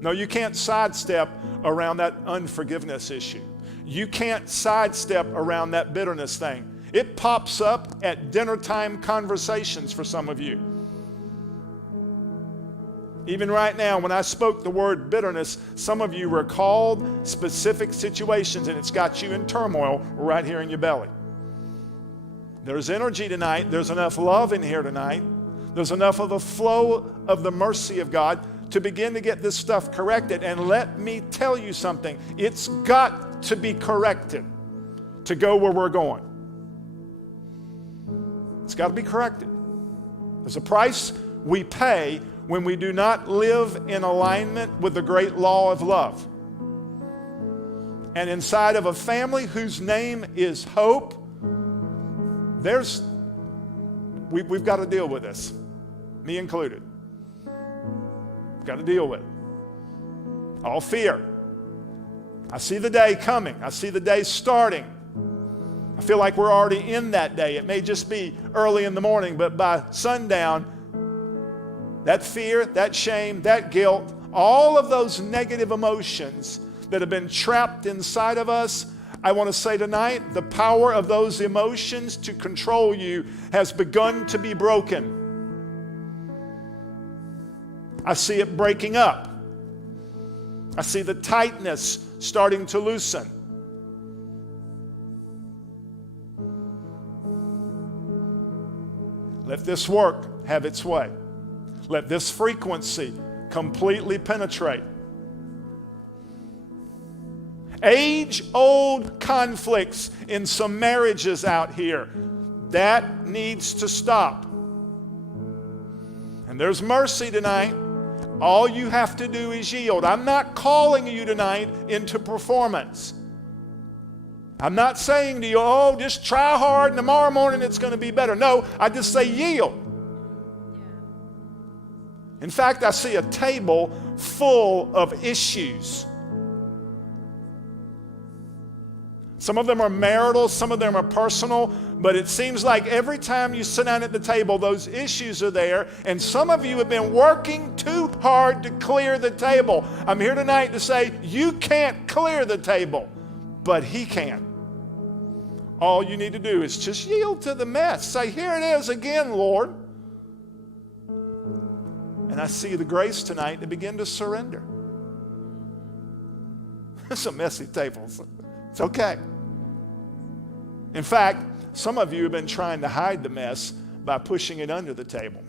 No, you can't sidestep around that unforgiveness issue. You can't sidestep around that bitterness thing. It pops up at dinner time conversations for some of you. Even right now, when I spoke the word bitterness, some of you recalled specific situations, and it's got you in turmoil right here in your belly. There's energy tonight. There's enough love in here tonight. There's enough of the flow of the mercy of God to begin to get this stuff corrected. And let me tell you something. It's got to be corrected to go where we're going. It's got to be corrected. There's a price we pay when we do not live in alignment with the great law of love. And inside of a family whose name is hope, we've got to deal with this, me included. We've got to deal with it. All fear, I see the day coming. I see the day starting. I feel like we're already in that day. It may just be early in the morning, but by sundown, that fear, that shame, that guilt, all of those negative emotions that have been trapped inside of us, I want to say tonight, the power of those emotions to control you has begun to be broken. I see it breaking up. I see the tightness starting to loosen. Let this work have its way. Let this frequency completely penetrate. Age-old conflicts in some marriages out here, that needs to stop. And there's mercy tonight. All you have to do is yield. I'm not calling you tonight into performance. I'm not saying to you, oh, just try hard and tomorrow morning it's going to be better. No, I just say yield. In fact, I see a table full of issues. Some of them are marital, some of them are personal, but it seems like every time you sit down at the table, those issues are there, and some of you have been working too hard to clear the table. I'm here tonight to say, you can't clear the table, but He can. All you need to do is just yield to the mess. Say, here it is again, Lord. And I see the grace tonight to begin to surrender. It's a messy table. It's okay. In fact, some of you have been trying to hide the mess by pushing it under the table.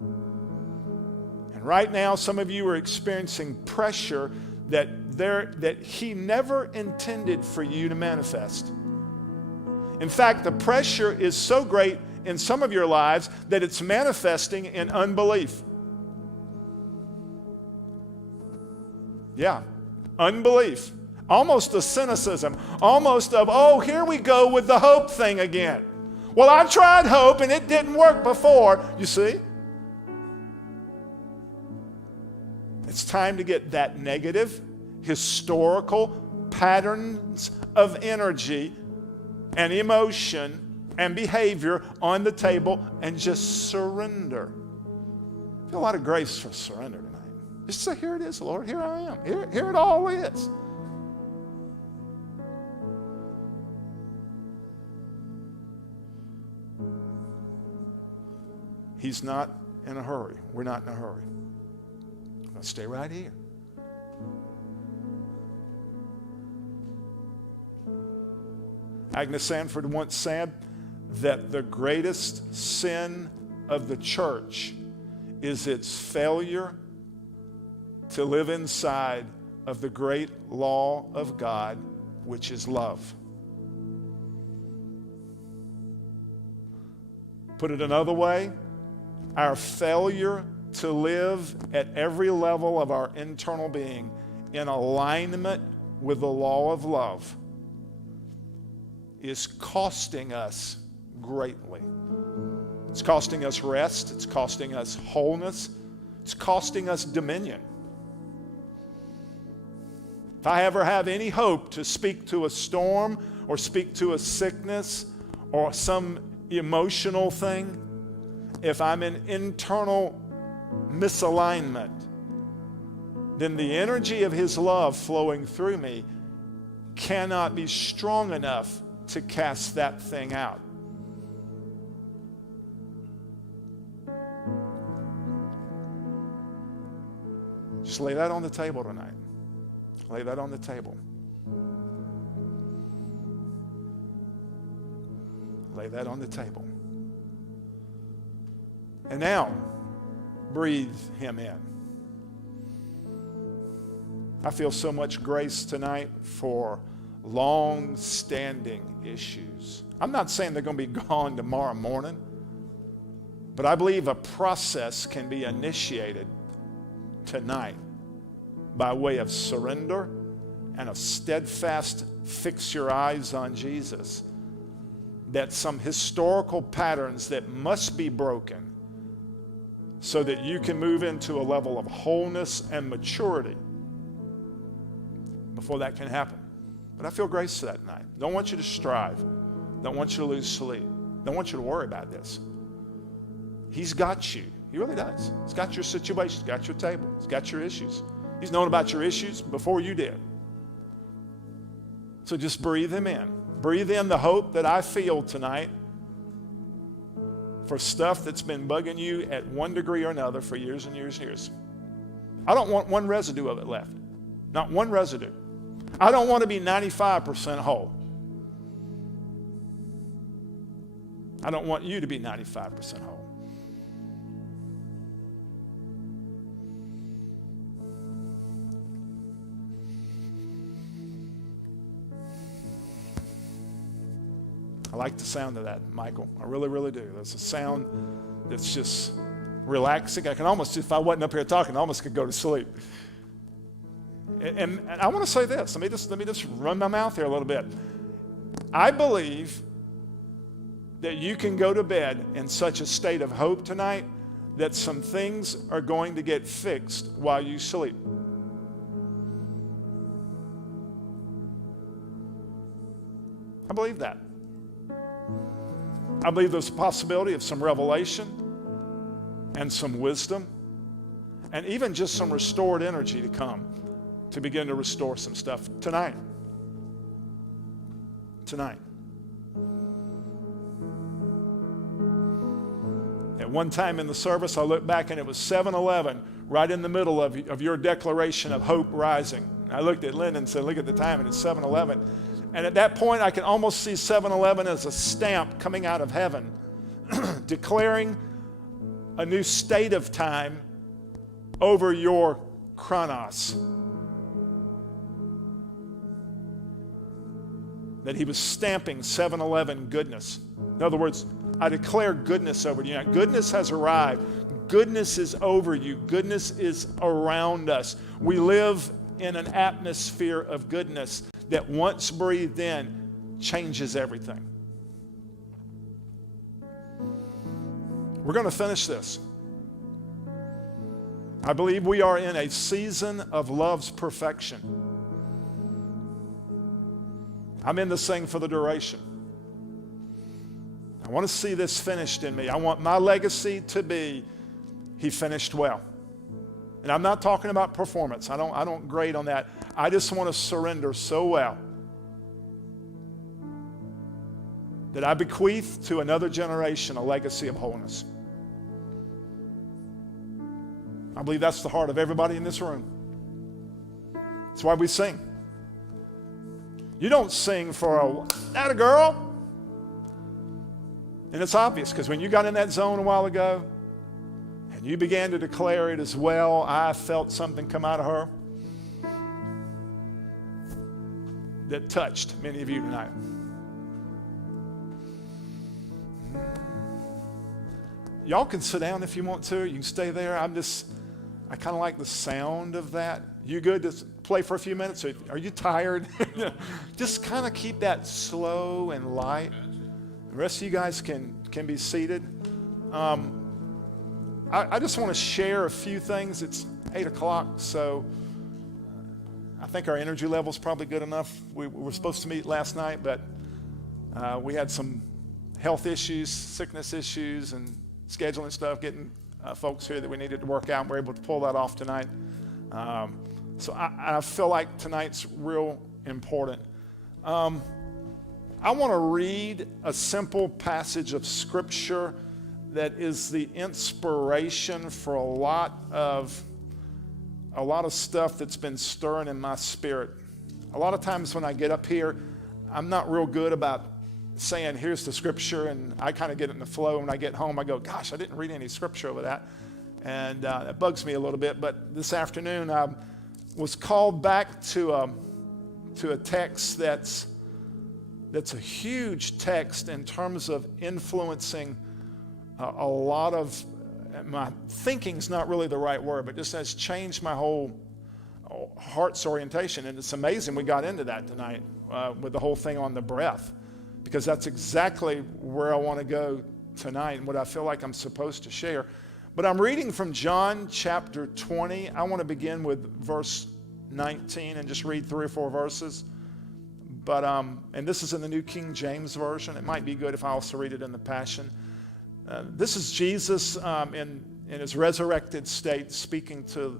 And right now, some of you are experiencing pressure that He never intended for you to manifest. In fact, the pressure is so great in some of your lives that it's manifesting in unbelief. Yeah, unbelief. Almost a cynicism, almost of, oh, here we go with the hope thing again. Well, I tried hope and it didn't work before. You see? It's time to get that negative, historical patterns of energy and emotion and behavior on the table and just surrender. I feel a lot of grace for surrender tonight. Just say, here it is, Lord. Here I am. Here it all is. He's not in a hurry. We're not in a hurry. Let's stay right here. Agnes Sanford once said that the greatest sin of the church is its failure to live inside of the great law of God, which is love. Put it another way, our failure to live at every level of our internal being in alignment with the law of love is costing us greatly. It's costing us rest. It's costing us wholeness. It's costing us dominion. If I ever have any hope to speak to a storm or speak to a sickness or some emotional thing, if I'm in internal misalignment, then the energy of His love flowing through me cannot be strong enough to cast that thing out. Just lay that on the table tonight. Lay that on the table. Lay that on the table. And now, breathe Him in. I feel so much grace tonight for long-standing issues. I'm not saying they're going to be gone tomorrow morning, but I believe a process can be initiated tonight by way of surrender and a steadfast fix your eyes on Jesus, that some historical patterns that must be broken so that you can move into a level of wholeness and maturity before that can happen. But I feel grace to that tonight. Don't want you to strive. Don't want you to lose sleep. Don't want you to worry about this. He's got you. He really does. He's got your situation. He's got your table. He's got your issues. He's known about your issues before you did. So just breathe him in. Breathe in the hope that I feel tonight for stuff that's been bugging you at one degree or another for years and years and years. I don't want one residue of it left. Not one residue. I don't want to be 95% whole. I don't want you to be 95% whole. I like the sound of that, Michael. I really, really do. There's a sound that's just relaxing. I can almost, if I wasn't up here talking, I almost could go to sleep. And I want to say this. Let me just run my mouth here a little bit. I believe that you can go to bed in such a state of hope tonight that some things are going to get fixed while you sleep. I believe that. I believe there's a possibility of some revelation and some wisdom and even just some restored energy to come to begin to restore some stuff tonight. Tonight. At one time in the service, I looked back and it was 7-11, right in the middle of your declaration of hope rising. I looked at Lynn and said, look at the time, and it's 7-11. And at that point, I can almost see 7-11 as a stamp coming out of heaven, declaring a new state of time over your chronos. That he was stamping 7-11 goodness. In other words, I declare goodness over you. Now, goodness has arrived. Goodness is over you. Goodness is around us. We live in an atmosphere of goodness that once breathed in changes everything. We're going to finish this. I believe we are in a season of love's perfection. I'm in this thing for the duration. I want to see this finished in me. I want my legacy to be, he finished well. And I'm not talking about performance. I don't grade on that. I just want to surrender so well that I bequeath to another generation a legacy of wholeness. I believe that's the heart of everybody in this room. That's why we sing. You don't sing for that a girl. And it's obvious because when you got in that zone a while ago and you began to declare it as well, I felt something come out of her that touched many of you tonight. Y'all can sit down if you want to. You can stay there. I kind of like the sound of that. You good to play for a few minutes? Are you tired? Just kind of keep that slow and light. The rest of you guys can be seated. I just want to share a few things. It's 8 o'clock, so I think our energy level is probably good enough. We were supposed to meet last night, but we had some health issues, sickness issues, and scheduling stuff, getting folks here that we needed to work out, and we're able to pull that off tonight. So I feel like tonight's real important. I want to read a simple passage of Scripture that is the inspiration for a lot of stuff that's been stirring in my spirit. A lot of times when I get up here, I'm not real good about saying, here's the Scripture, and I kind of get it in the flow. When I get home, I go, gosh, I didn't read any Scripture over that. And that bugs me a little bit. But this afternoon, I was called back to a text that's a huge text in terms of influencing a lot of my thinking's not really the right word, but just has changed my whole heart's orientation. And it's amazing we got into that tonight with the whole thing on the breath, because that's exactly where I want to go tonight and what I feel like I'm supposed to share. But I'm reading from John chapter 20. I want to begin with verse 19 and just read 3 or 4 verses. But, and this is in the New King James Version. It might be good if I also read it in the Passion. This is Jesus in his resurrected state speaking to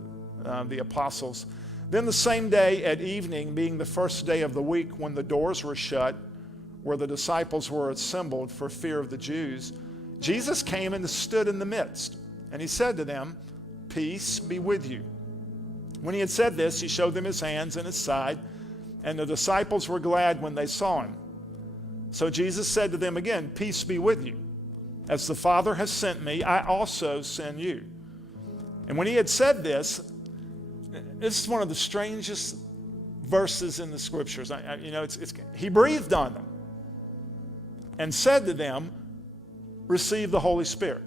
the apostles. Then the same day at evening, being the first day of the week, when the doors were shut, where the disciples were assembled for fear of the Jews, Jesus came and stood in the midst, and he said to them, "Peace be with you." When he had said this, he showed them his hands and his side, and the disciples were glad when they saw him. So Jesus said to them again, "Peace be with you. As the Father has sent me, I also send you." And when he had said this, this is one of the strangest verses in the Scriptures. He breathed on them and said to them, "Receive the Holy Spirit.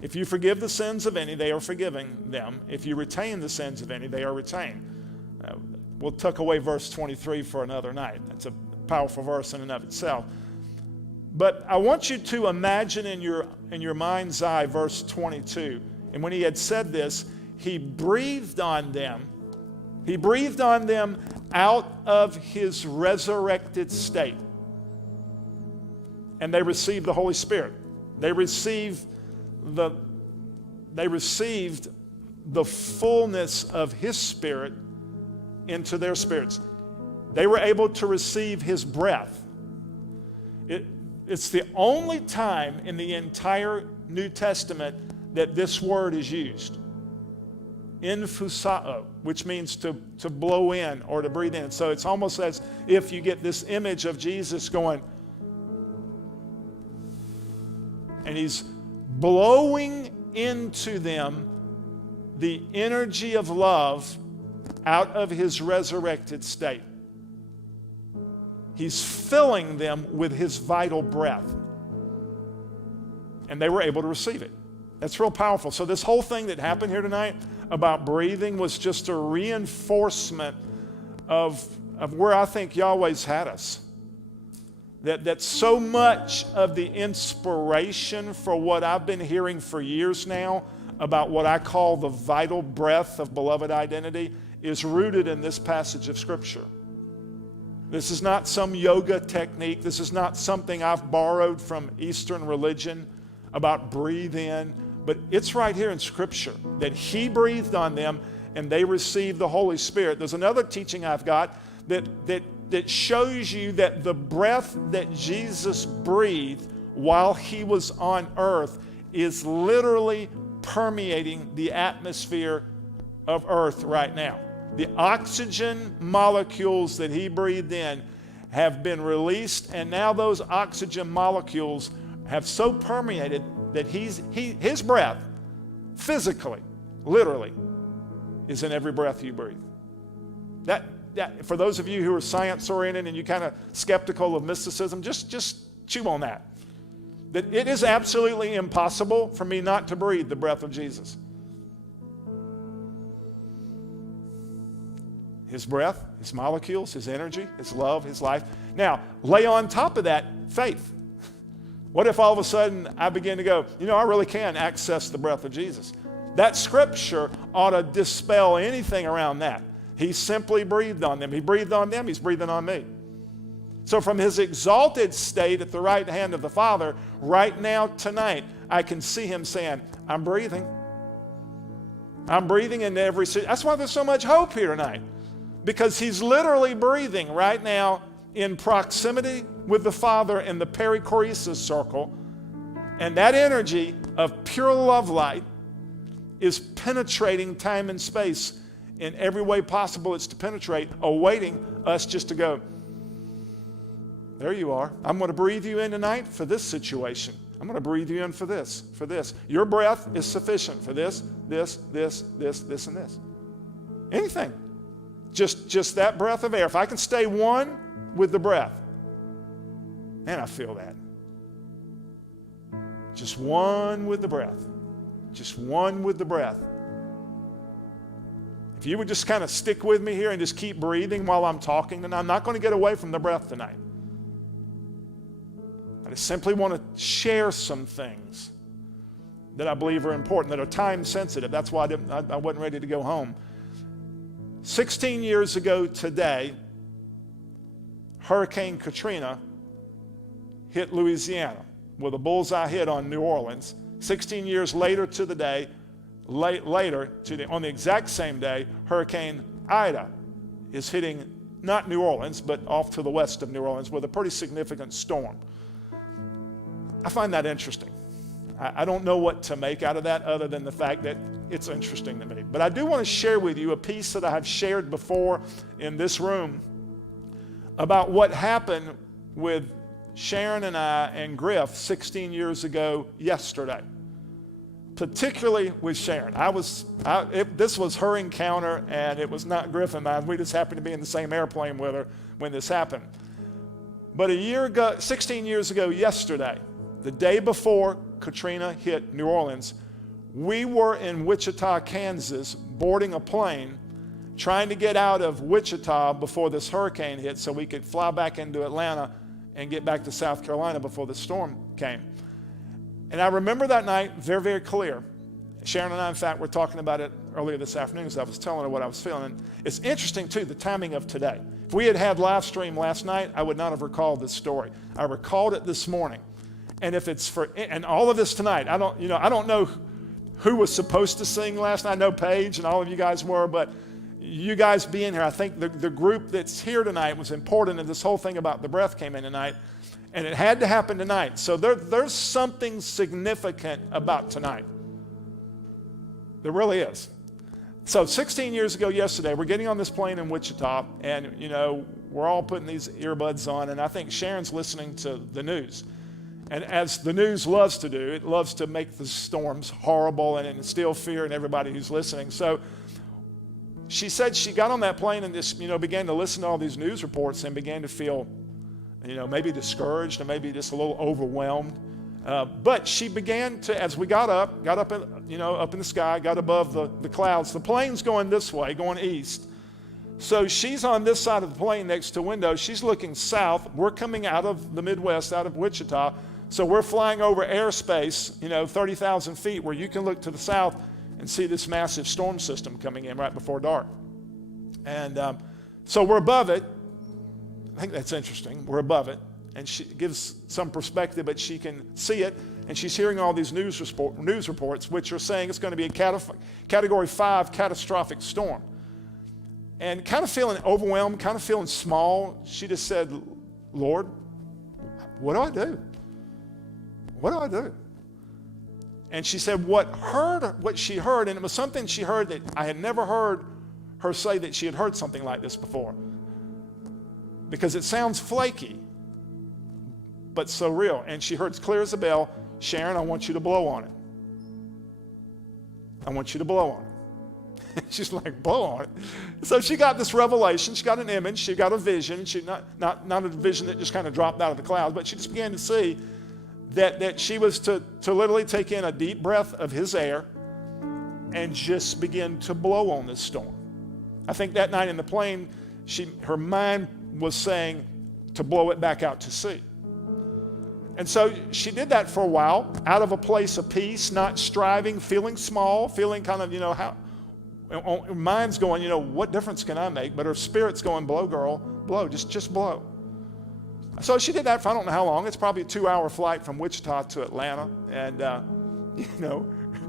If you forgive the sins of any, they are forgiven them. If you retain the sins of any, they are retained." We'll tuck away verse 23 for another night. It's a powerful verse in and of itself. But I want you to imagine in your mind's eye verse 22. And when he had said this, he breathed on them. He breathed on them out of his resurrected state. And they received the Holy Spirit. They received the fullness of his Spirit into their spirits. They were able to receive his breath. It's the only time in the entire New Testament that this word is used. Infusao, which means to blow in or to breathe in. So it's almost as if you get this image of Jesus going, and he's blowing into them the energy of love out of his resurrected state. He's filling them with his vital breath. And they were able to receive it. That's real powerful. So this whole thing that happened here tonight about breathing was just a reinforcement of where I think Yahweh's had us. That so much of the inspiration for what I've been hearing for years now about what I call the vital breath of beloved identity is rooted in this passage of Scripture. This is not some yoga technique. This is not something I've borrowed from Eastern religion about breathe in. But it's right here in Scripture that he breathed on them and they received the Holy Spirit. There's another teaching I've got that shows you that the breath that Jesus breathed while he was on earth is literally permeating the atmosphere of earth right now. The oxygen molecules that he breathed in have been released, and now those oxygen molecules have so permeated that his breath, physically, literally, is in every breath you breathe. That for those of you who are science-oriented and you're kind of skeptical of mysticism, just chew on that. That it is absolutely impossible for me not to breathe the breath of Jesus. His breath, his molecules, his energy, his love, his life. Now, lay on top of that faith. What if all of a sudden I begin to go, I really can access the breath of Jesus? That scripture ought to dispel anything around that. He simply breathed on them. He breathed on them, he's breathing on me. So from his exalted state at the right hand of the Father, right now, tonight, I can see him saying, I'm breathing. I'm breathing into every situation. That's why there's so much hope here tonight. Because he's literally breathing right now in proximity with the Father in the perichoresis circle. And that energy of pure love light is penetrating time and space in every way possible it's to penetrate, awaiting us just to go, there you are. I'm going to breathe you in tonight for this situation. I'm going to breathe you in for this, for this. Your breath is sufficient for this, this, and this. Anything. Just that breath of air. If I can stay one with the breath, man, I feel that. Just one with the breath. Just one with the breath. If you would just kind of stick with me here and just keep breathing while I'm talking, then I'm not going to get away from the breath tonight. I just simply want to share some things that I believe are important, that are time sensitive. That's why I wasn't ready to go home. 16 years ago today, Hurricane Katrina hit Louisiana with a bullseye hit on New Orleans. 16 years later to the day, on the exact same day, Hurricane Ida is hitting not New Orleans, but off to the west of New Orleans with a pretty significant storm. I find that interesting. I don't know what to make out of that other than the fact that it's interesting to me. But I do want to share with you a piece that I have shared before in this room about what happened with Sharon and I and Griff 16 years ago yesterday. Particularly with Sharon. This was her encounter, and it was not Griff and mine. We just happened to be in the same airplane with her when this happened. But 16 years ago yesterday, the day before Katrina hit New Orleans, we were in Wichita, Kansas, boarding a plane, trying to get out of Wichita before this hurricane hit so we could fly back into Atlanta and get back to South Carolina before the storm came. And I remember that night very, very clear. Sharon and I, in fact, were talking about it earlier this afternoon as I was telling her what I was feeling. And it's interesting, too, the timing of today. If we had had live stream last night, I would not have recalled this story. I recalled it this morning. And if it's and all of this tonight, I don't know who was supposed to sing last night. I know Paige and all of you guys were, but you guys being here, I think the group that's here tonight was important, and this whole thing about the breath came in tonight. And it had to happen tonight. So there's something significant about tonight. There really is. So 16 years ago yesterday, we're getting on this plane in Wichita, and, we're all putting these earbuds on, and I think Sharon's listening to the news. And as the news loves to do, it loves to make the storms horrible and instill fear in everybody who's listening. So she said she got on that plane and just, began to listen to all these news reports and began to feel maybe discouraged and maybe just a little overwhelmed. But she began to, as we got up in the sky, got above the clouds. The plane's going this way, going east. So she's on this side of the plane next to the window. She's looking south. We're coming out of the Midwest, out of Wichita. So we're flying over airspace, 30,000 feet, where you can look to the south and see this massive storm system coming in right before dark. And so we're above it. I think that's interesting. We're above it. And she gives some perspective, but she can see it. And she's hearing all these news reports, which are saying it's going to be a Category 5 catastrophic storm. And kind of feeling overwhelmed, kind of feeling small, she just said, Lord, what do I do? What do I do? And she said what she heard, and it was something she heard that I had never heard her say that she had heard something like this before. Because it sounds flaky, but so real. And she heard as clear as a bell, Sharon, I want you to blow on it. I want you to blow on it. She's like, blow on it. So she got this revelation. She got an image. She got a vision. She not a vision that just kind of dropped out of the clouds, but she just began to see that she was to literally take in a deep breath of his air and just begin to blow on this storm. I think that night in the plane, her mind was saying to blow it back out to sea. And so she did that for a while, out of a place of peace, not striving, feeling small, feeling kind of, how her mind's going, what difference can I make? But her spirit's going, blow, girl, blow, just blow. So she did that for I don't know how long. It's probably a 2-hour flight from Wichita to Atlanta. And,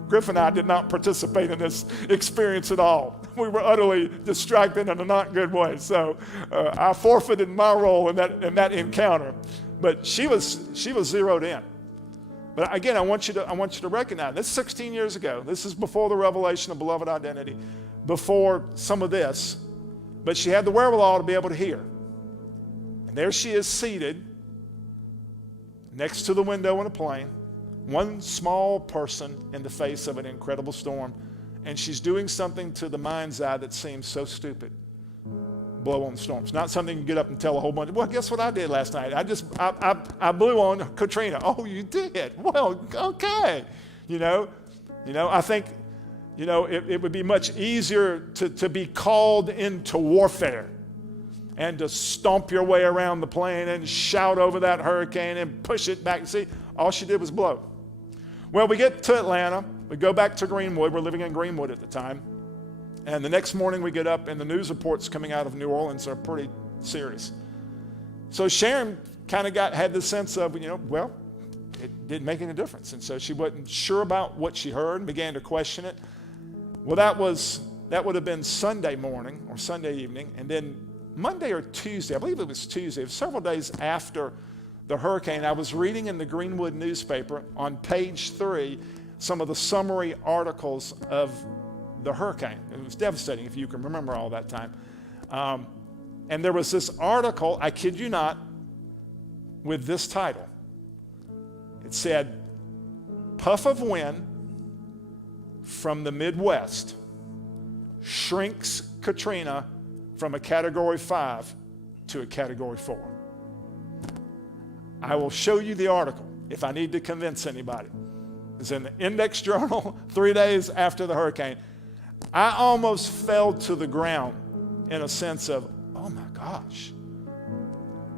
Griff and I did not participate in this experience at all. We were utterly distracted in a not good way. So I forfeited my role in that encounter. But she was zeroed in. But again, I want you to recognize this is 16 years ago. This is before the revelation of beloved identity, before some of this. But she had the wherewithal to be able to hear. And there she is seated next to the window in a plane, one small person in the face of an incredible storm, and she's doing something to the mind's eye that seems so stupid. Blow on the storms. Not something you get up and tell a whole bunch. Well, guess what I did last night? I blew on Katrina. Oh, you did? Well, okay. I think, it would be much easier to be called into warfare and to stomp your way around the plane and shout over that hurricane and push it back. See, all she did was blow. Well, we get to Atlanta. We go back to Greenwood. We're living in Greenwood at the time. And the next morning we get up and the news reports coming out of New Orleans are pretty serious. So Sharon kind of had the sense of, well, it didn't make any difference. And so she wasn't sure about what she heard and began to question it. Well, that would have been Sunday morning or Sunday evening. And then Monday or Tuesday, I believe it was Tuesday, it was several days after the hurricane, I was reading in the Greenwood newspaper on page 3 some of the summary articles of the hurricane. It was devastating, if you can remember all that time. And there was this article, I kid you not, with this title. It said, "Puff of wind from the Midwest shrinks Katrina from a Category 5 to a Category 4. I will show you the article if I need to convince anybody. It's in the Index Journal 3 days after the hurricane. I almost fell to the ground in a sense of, oh my gosh.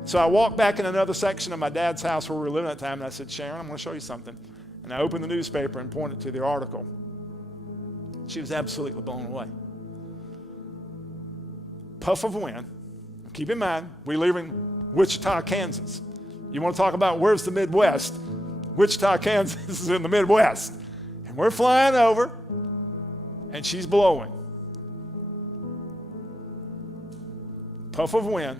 So I walked back in another section of my dad's house where we were living at the time, and I said, Sharon, I'm going to show you something. And I opened the newspaper and pointed to the article. She was absolutely blown away. Puff of wind. Keep in mind, we live in Wichita, Kansas. You want to talk about where's the Midwest? Wichita, Kansas is in the Midwest. And we're flying over, and she's blowing. Puff of wind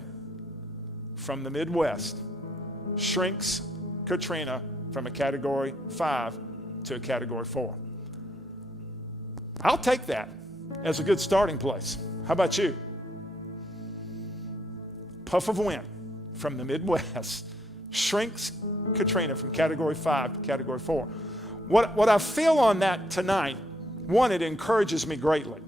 from the Midwest shrinks Katrina from a Category 5 to a Category 4. I'll take that as a good starting place. How about you? Puff of wind from the Midwest shrinks Katrina from Category 5 to Category 4. What I feel on that tonight, one, it encourages me greatly.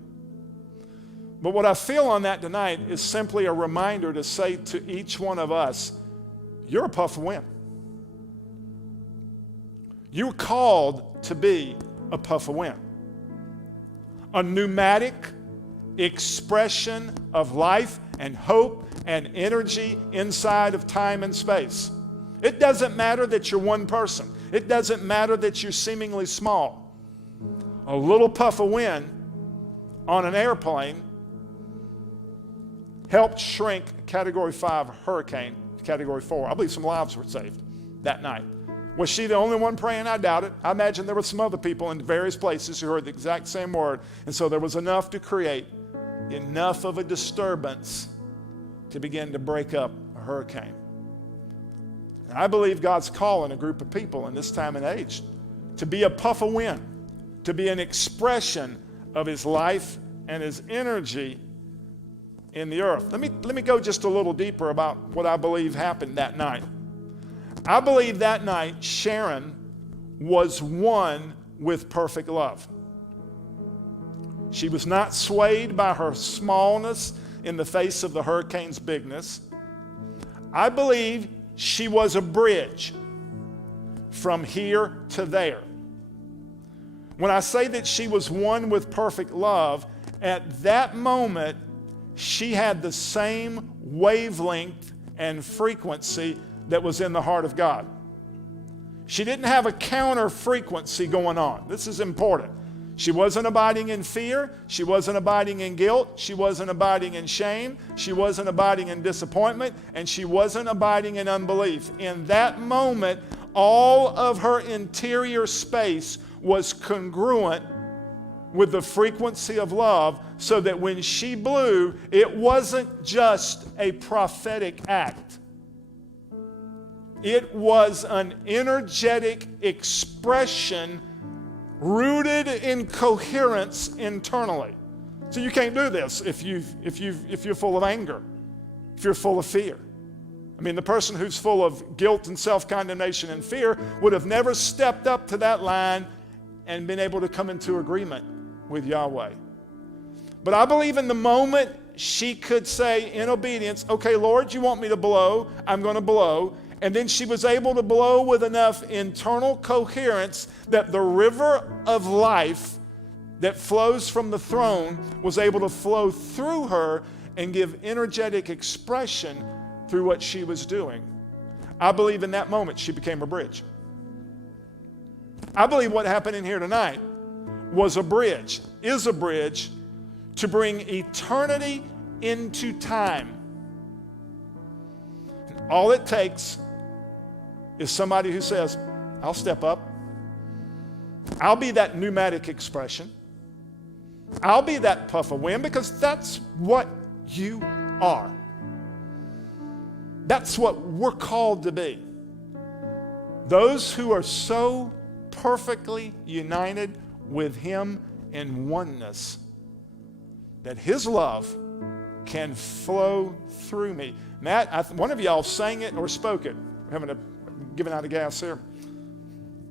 But what I feel on that tonight is simply a reminder to say to each one of us, you're a puff of wind. You're called to be a puff of wind. A pneumatic expression of life and hope and energy inside of time and space. It doesn't matter that you're one person. It doesn't matter that you're seemingly small. A little puff of wind on an airplane helped shrink a Category 5 hurricane to Category 4. I believe some lives were saved that night. Was she the only one praying? I doubt it. I imagine there were some other people in various places who heard the exact same word. And so there was enough to create enough of a disturbance to begin to break up a hurricane. And I believe God's calling a group of people in this time and age to be a puff of wind, to be an expression of His life and His energy in the earth. Let me go just a little deeper about what I believe happened that night. I believe that night Sharon was one with perfect love. She was not swayed by her smallness in the face of the hurricane's bigness. I believe she was a bridge from here to there. When I say that she was one with perfect love, at that moment, she had the same wavelength and frequency that was in the heart of God. She didn't have a counter frequency going on. This is important. She wasn't abiding in fear. She wasn't abiding in guilt. She wasn't abiding in shame. She wasn't abiding in disappointment. And she wasn't abiding in unbelief. In that moment, all of her interior space was congruent with the frequency of love, so that when she blew, it wasn't just a prophetic act. It was an energetic expression rooted in coherence internally. So you can't do this if you're full of anger, if you're full of fear. I mean, the person who's full of guilt and self-condemnation and fear would have never stepped up to that line and been able to come into agreement with Yahweh. But I believe in the moment she could say in obedience, okay, Lord, you want me to blow, I'm going to blow. And then she was able to blow with enough internal coherence that the river of life that flows from the throne was able to flow through her and give energetic expression through what she was doing. I believe in that moment she became a bridge. I believe what happened in here tonight was a bridge, is a bridge to bring eternity into time. And all it takes is somebody who says, I'll step up. I'll be that pneumatic expression. I'll be that puff of wind, because that's what you are. That's what we're called to be. Those who are so perfectly united with Him in oneness that His love can flow through me. Matt, one of y'all sang it or spoke it. We're giving out a gas here.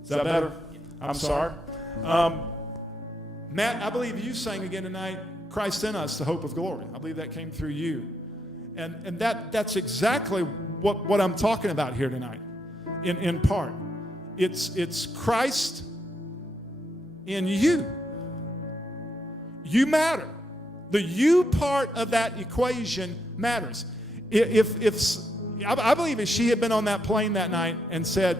Is that better? I'm sorry. Matt, I believe you sang again tonight, Christ in us, the hope of glory. I believe that came through you. And that's exactly what I'm talking about here tonight, in part. It's Christ in you. You matter. The you part of that equation matters. I believe if she had been on that plane that night and said,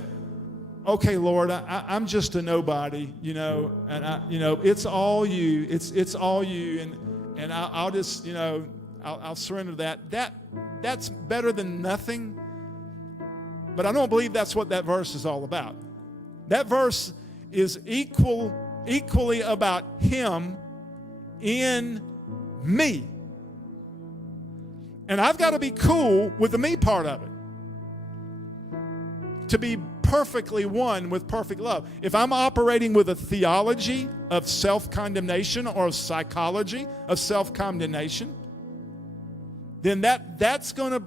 okay, Lord, I'm just a nobody, and it's all you. It's all you, and I'll just, I'll surrender that. That's better than nothing. But I don't believe that's what that verse is all about. That verse is equally about Him in me. And I've got to be cool with the me part of it, to be perfectly one with perfect love. If I'm operating with a theology of self-condemnation or a psychology of self-condemnation, then that's going to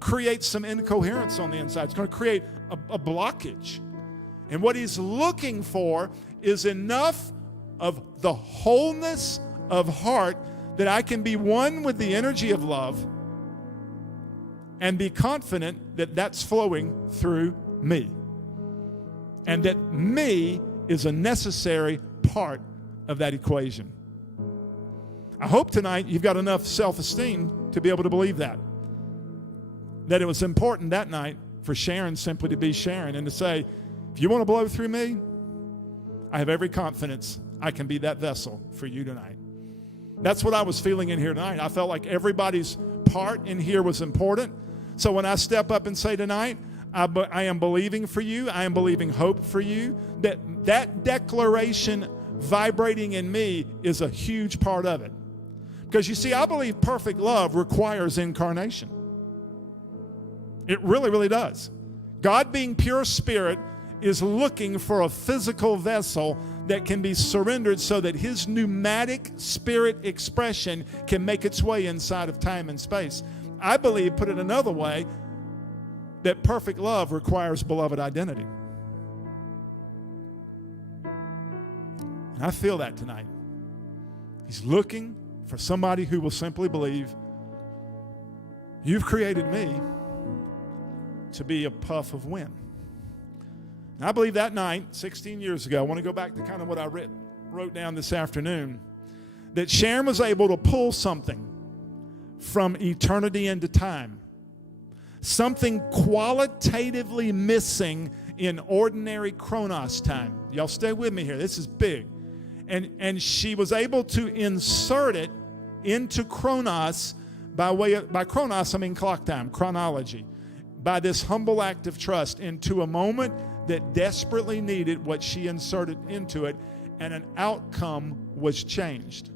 create some incoherence on the inside. It's going to create a blockage. And what He's looking for is enough of the wholeness of heart that I can be one with the energy of love and be confident that that's flowing through me. And that me is a necessary part of that equation. I hope tonight you've got enough self-esteem to be able to believe that. That it was important that night for Sharon simply to be Sharon and to say, if you want to blow through me, I have every confidence I can be that vessel for you tonight. That's what I was feeling in here tonight. I felt like everybody's part in here was important. So when I step up and say tonight, I am believing for you, I am believing hope for you, that declaration vibrating in me is a huge part of it. Because you see, I believe perfect love requires incarnation. It really, really does. God, being pure spirit, is looking for a physical vessel that can be surrendered so that His pneumatic spirit expression can make its way inside of time and space. I believe, put it another way, that perfect love requires beloved identity. And I feel that tonight. He's looking for somebody who will simply believe, you've created me to be a puff of wind. And I believe that night, 16 years ago, I want to go back to kind of what I wrote down this afternoon, that Sharon was able to pull something from eternity into time, something qualitatively missing in ordinary chronos time. Y'all stay with me here. This is big. And she was able to insert it into chronos by chronos, I mean clock time, chronology, by this humble act of trust into a moment that desperately needed what she inserted into it, and an outcome was changed.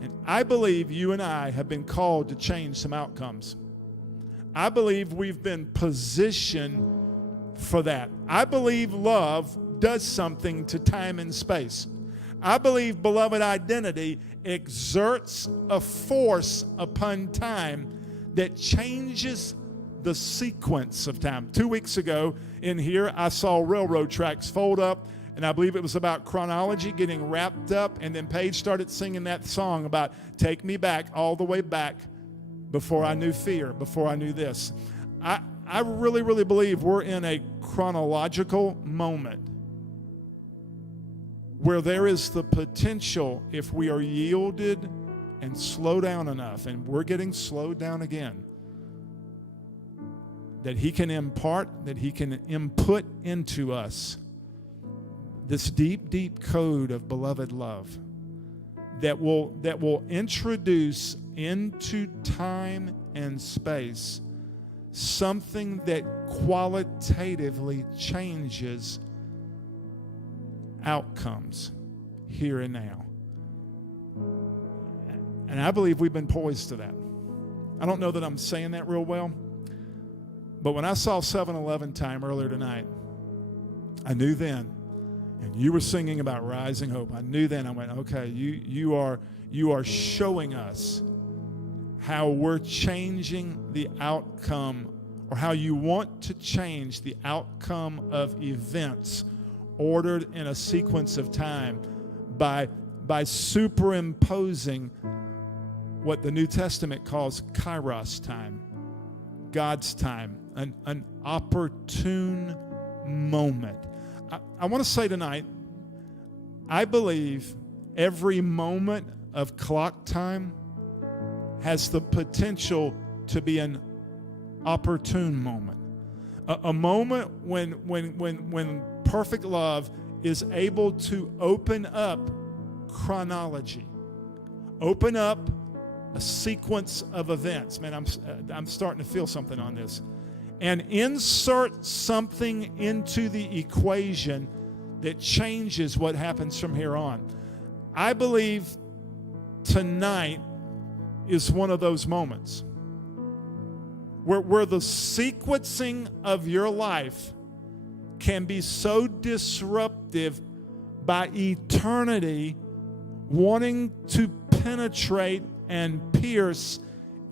And I believe you and I have been called to change some outcomes. I believe we've been positioned for that. I believe love does something to time and space. I believe beloved identity exerts a force upon time that changes the sequence of time. 2 weeks ago in here, I saw railroad tracks fold up, and I believe it was about chronology getting wrapped up, and then Paige started singing that song about take me back, all the way back, before I knew fear, before I knew this. I really, really believe we're in a chronological moment where there is the potential, if we are yielded and slow down enough, and we're getting slowed down again, that He can impart, that He can input into us this deep, deep code of beloved love that will introduce into time and space something that qualitatively changes outcomes here and now. And I believe we've been poised to that. I don't know that I'm saying that real well, but when I saw 7-Eleven time earlier tonight, I knew then, and you were singing about rising hope, I knew then, I went, okay, you are showing us how we're changing the outcome, or how you want to change the outcome of events ordered in a sequence of time by superimposing what the New Testament calls kairos time, God's time, an opportune moment. I want to say tonight, I believe every moment of clock time has the potential to be an opportune moment. A moment when perfect love is able to open up chronology, open up a sequence of events. Man, I'm starting to feel something on this. And insert something into the equation that changes what happens from here on. I believe tonight is one of those moments where the sequencing of your life can be so disruptive by eternity wanting to penetrate and pierce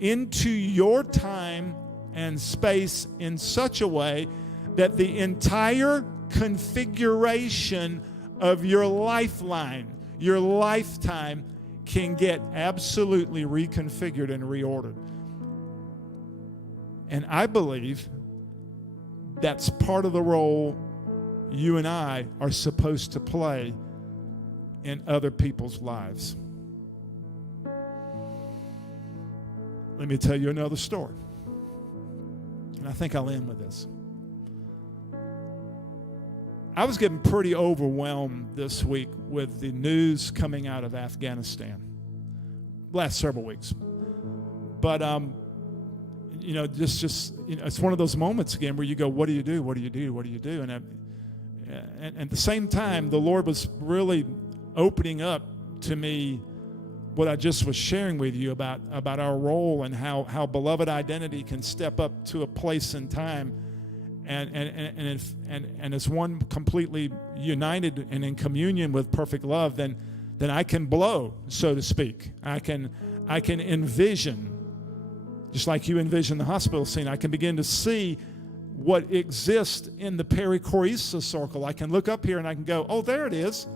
into your time and space in such a way that the entire configuration of your lifeline, your lifetime, can get absolutely reconfigured and reordered. And I believe that's part of the role you and I are supposed to play in other people's lives. Let me tell you another story. And I think I'll end with this. I was getting pretty overwhelmed this week with the news coming out of Afghanistan last several weeks. But just it's one of those moments again where you go, what do you do? What do you do? What do you do? And at the same time, the Lord was really opening up to me what I just was sharing with you about our role and how beloved identity can step up to a place in time and as one completely united and in communion with perfect love, then I can blow, so to speak. I can envision, just like you envision the hospital scene, I can begin to see what exists in the perichoresis circle. I can look up here and I can go, oh, there it is.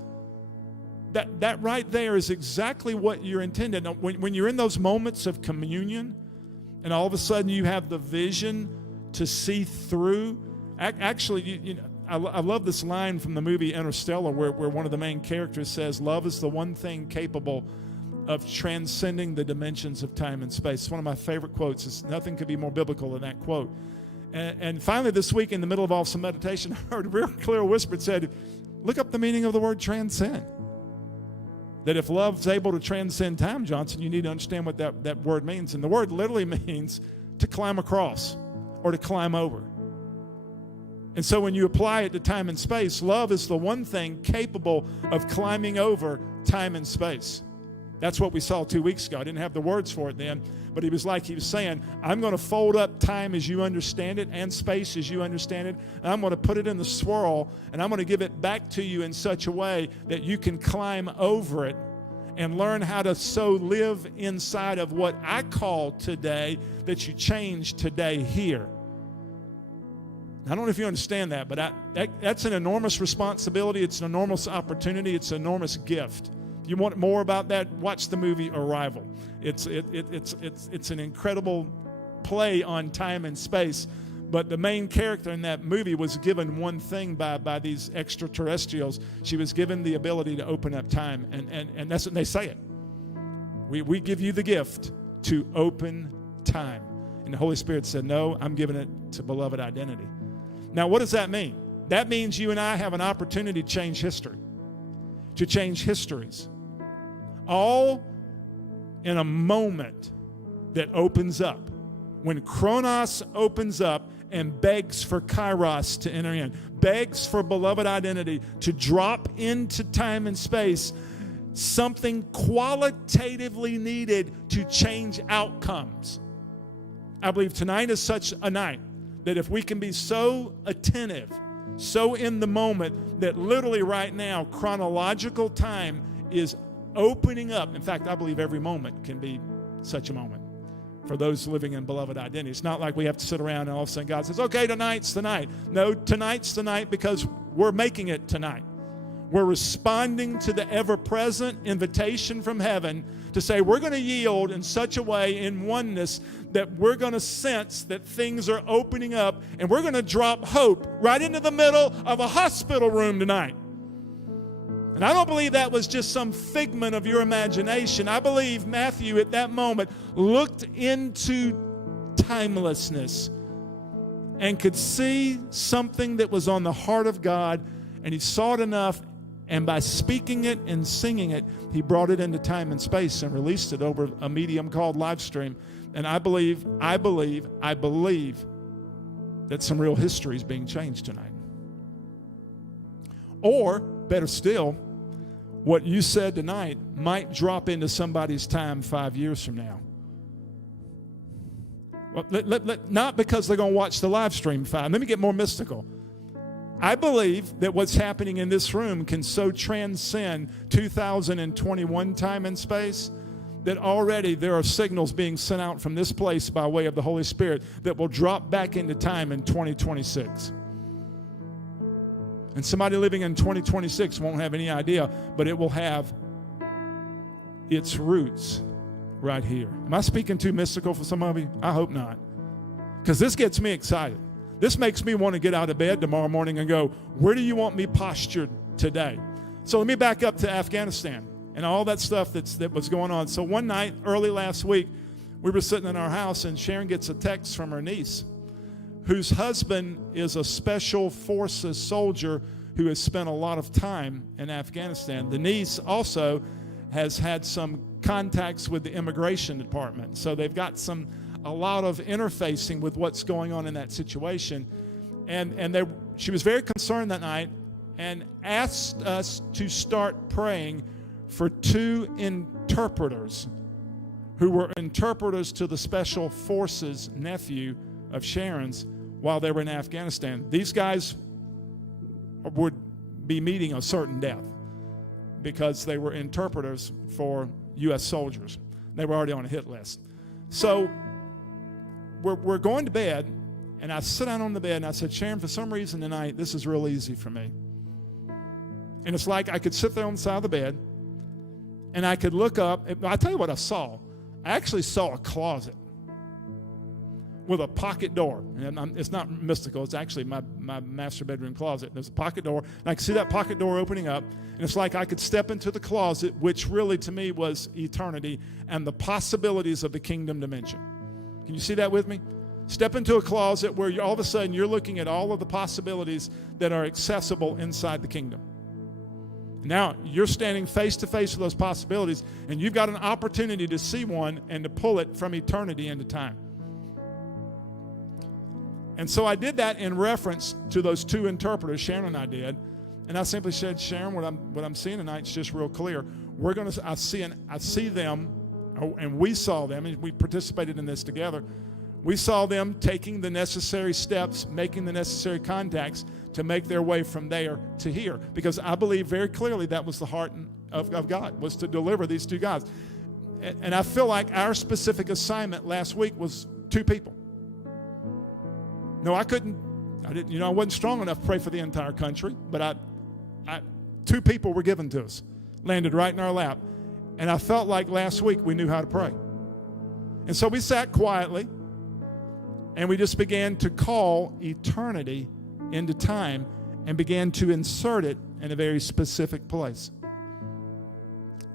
That right there is exactly what you're intended. Now, when you're in those moments of communion and all of a sudden you have the vision to see through. Actually, I love this line from the movie Interstellar where one of the main characters says, love is the one thing capable of transcending the dimensions of time and space. It's one of my favorite quotes. Nothing could be more biblical than that quote. And finally this week, in the middle of some meditation, I heard a real clear whisper. It said, look up the meaning of the word transcend. That if love's able to transcend time, Johnson, you need to understand what that word means. And the word literally means to climb across or to climb over. And so when you apply it to time and space, love is the one thing capable of climbing over time and space. That's what we saw 2 weeks ago. I didn't have the words for it then, but he was saying, I'm going to fold up time as you understand it and space as you understand it, and I'm going to put it in the swirl, and I'm going to give it back to you in such a way that you can climb over it and learn how to so live inside of what I call today, that you change today here. I don't know if you understand that, but that's an enormous responsibility. It's an enormous opportunity. It's an enormous gift. If you want more about that, watch the movie Arrival. It's an incredible play on time and space. But the main character in that movie was given one thing by these extraterrestrials. She was given the ability to open up time, and that's what they say it. We give you the gift to open time. And the Holy Spirit said, no, I'm giving it to beloved identity. Now, what does that mean? That means you and I have an opportunity to change history, to change histories. all in a moment that opens up. When Chronos opens up and begs for Kairos to enter in, begs for beloved identity to drop into time and space, something qualitatively needed to change outcomes. I believe tonight is such a night that if we can be so attentive, so in the moment, that literally right now, chronological time is opening up. In fact, I believe every moment can be such a moment for those living in beloved identity. It's not like we have to sit around and all of a sudden God says, okay, tonight's the night. No, tonight's the night because we're making it tonight. We're responding to the ever-present invitation from heaven to say we're going to yield in such a way in oneness that we're going to sense that things are opening up, and we're going to drop hope right into the middle of a hospital room tonight. And I don't believe that was just some figment of your imagination. I believe Matthew at that moment looked into timelessness and could see something that was on the heart of God, and he saw it enough, and by speaking it and singing it, he brought it into time and space and released it over a medium called live stream. And I believe that some real history is being changed tonight. Or, better still, what you said tonight might drop into somebody's time 5 years from now. Well, not because they're going to watch the live stream 5. Let me get more mystical. I believe that what's happening in this room can so transcend 2021 time and space that already there are signals being sent out from this place by way of the Holy Spirit that will drop back into time in 2026. And somebody living in 2026 won't have any idea, but it will have its roots right here. Am I speaking too mystical for some of you? I hope not. Because this gets me excited. This makes me want to get out of bed tomorrow morning and go, where do you want me postured today? So let me back up to Afghanistan and all that stuff that was going on. So one night, early last week, we were sitting in our house, and Sharon gets a text from her niece, whose husband is a special forces soldier who has spent a lot of time in Afghanistan. The niece also has had some contacts with the immigration department. So they've got a lot of interfacing with what's going on in that situation. And she was very concerned that night and asked us to start praying for 2 interpreters who were interpreters to the special forces nephew of Sharon's while they were in Afghanistan. These guys would be meeting a certain death because they were interpreters for U.S. soldiers. They were already on a hit list. So we're going to bed, and I sit down on the bed, and I said, Sharon, for some reason tonight, this is real easy for me. And it's like I could sit there on the side of the bed, and I could look up. I'll tell you what I saw. I actually saw a closet with a pocket door. And it's not mystical. It's actually my master bedroom closet. There's a pocket door, and I could see that pocket door opening up, and it's like I could step into the closet, which really to me was eternity and the possibilities of the kingdom dimension. Can you see that with me? Step into a closet where all of a sudden you're looking at all of the possibilities that are accessible inside the kingdom. Now, you're standing face to face with those possibilities, and you've got an opportunity to see one and to pull it from eternity into time. And so I did that in reference to those 2 interpreters, Sharon and I did. And I simply said, Sharon, what I'm seeing tonight is just real clear. I see them, and we saw them, and we participated in this together. We saw them taking the necessary steps, making the necessary contacts to make their way from there to here. Because I believe very clearly that was the heart of God, was to deliver these 2 guys. And I feel like our specific assignment last week was 2 people. No, I wasn't strong enough to pray for the entire country, but 2 people were given to us, landed right in our lap. And I felt like last week we knew how to pray. And so we sat quietly, and we just began to call eternity into time and began to insert it in a very specific place.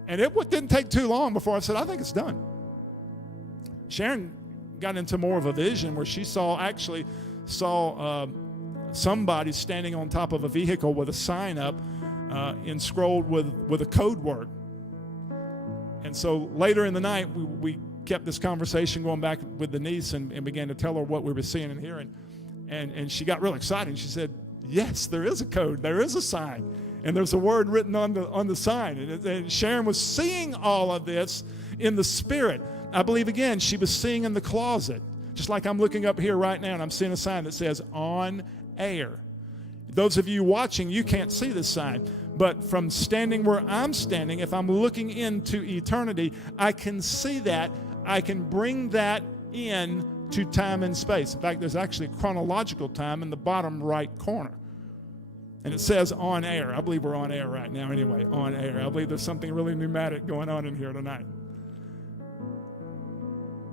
And it didn't take too long before I said, I think it's done. Sharon got into more of a vision where she saw somebody standing on top of a vehicle with a sign up inscrolled with a code word. And so later in the night, we kept this conversation going back with the niece and began to tell her what we were seeing and hearing. And she got real excited. She said, yes, there is a code. There is a sign. And there's a word written on the sign. And Sharon was seeing all of this in the spirit. I believe, again, she was seeing in the closet. Just like I'm looking up here right now and I'm seeing a sign that says on air. Those of you watching, you can't see this sign. But from standing where I'm standing, if I'm looking into eternity, I can see that. I can bring that in to time and space. In fact, there's actually chronological time in the bottom right corner. And it says on air. I believe we're on air right now anyway, on air. I believe there's something really pneumatic going on in here tonight.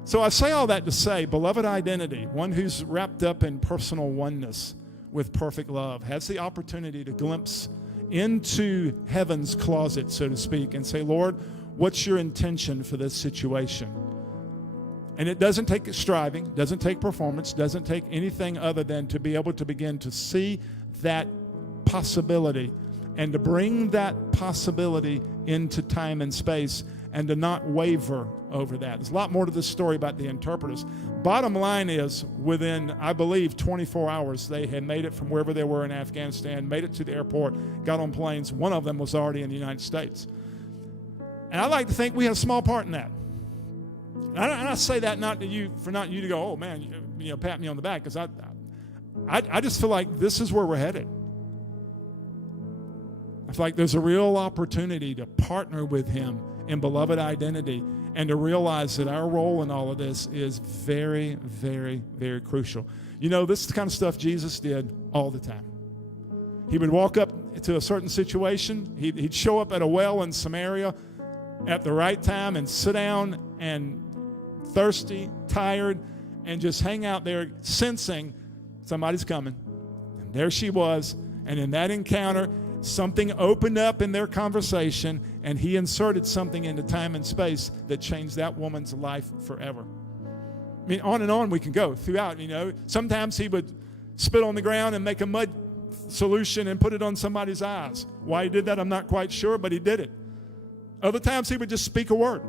So I say all that to say, beloved identity, one who's wrapped up in personal oneness with perfect love, has the opportunity to glimpse into heaven's closet, so to speak, and say, Lord, what's your intention for this situation? And it doesn't take striving, doesn't take performance, doesn't take anything other than to be able to begin to see that possibility and to bring that possibility into time and space and to not waver over that. There's a lot more to this story about the interpreters. Bottom line is, within, I believe, 24 hours, they had made it from wherever they were in Afghanistan, made it to the airport, got on planes. One of them was already in the United States. And I like to think we had a small part in that. And I say that not you to go, oh man, you know, pat me on the back, because I just feel like this is where we're headed. I feel like there's a real opportunity to partner with him in beloved identity and to realize that our role in all of this is very, very, very crucial. You know, this is the kind of stuff Jesus did all the time. He would walk up to a certain situation. He'd show up at a well in Samaria at the right time and sit down and thirsty, tired, and just hang out there sensing somebody's coming. And there she was. And in that encounter, something opened up in their conversation, and he inserted something into time and space that changed that woman's life forever. I mean, on and on we can go throughout, you know. Sometimes he would spit on the ground and make a mud solution and put it on somebody's eyes. Why he did that, I'm not quite sure, but he did it. Other times he would just speak a word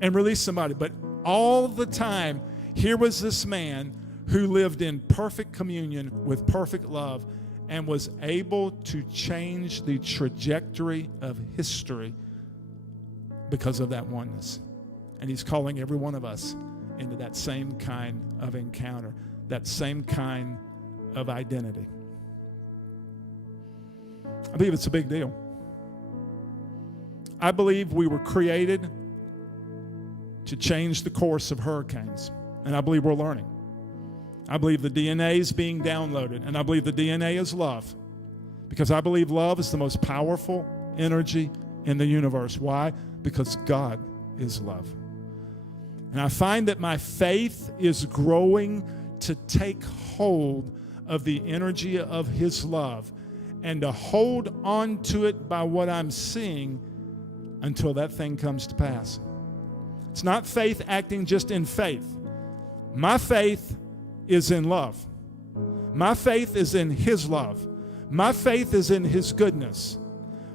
and release somebody. But all the time, here was this man who lived in perfect communion with perfect love and was able to change the trajectory of history because of that oneness. And he's calling every one of us into that same kind of encounter, that same kind of identity. I believe it's a big deal. I believe we were created to change the course of hurricanes, and I believe we're learning. I believe the DNA is being downloaded, and I believe the DNA is love, because I believe love is the most powerful energy in the universe. Why? Because God is love. And I find that my faith is growing to take hold of the energy of His love and to hold on to it by what I'm seeing until that thing comes to pass. It's not faith acting just in faith. My faith is in love. My faith is in His love. My faith is in His goodness.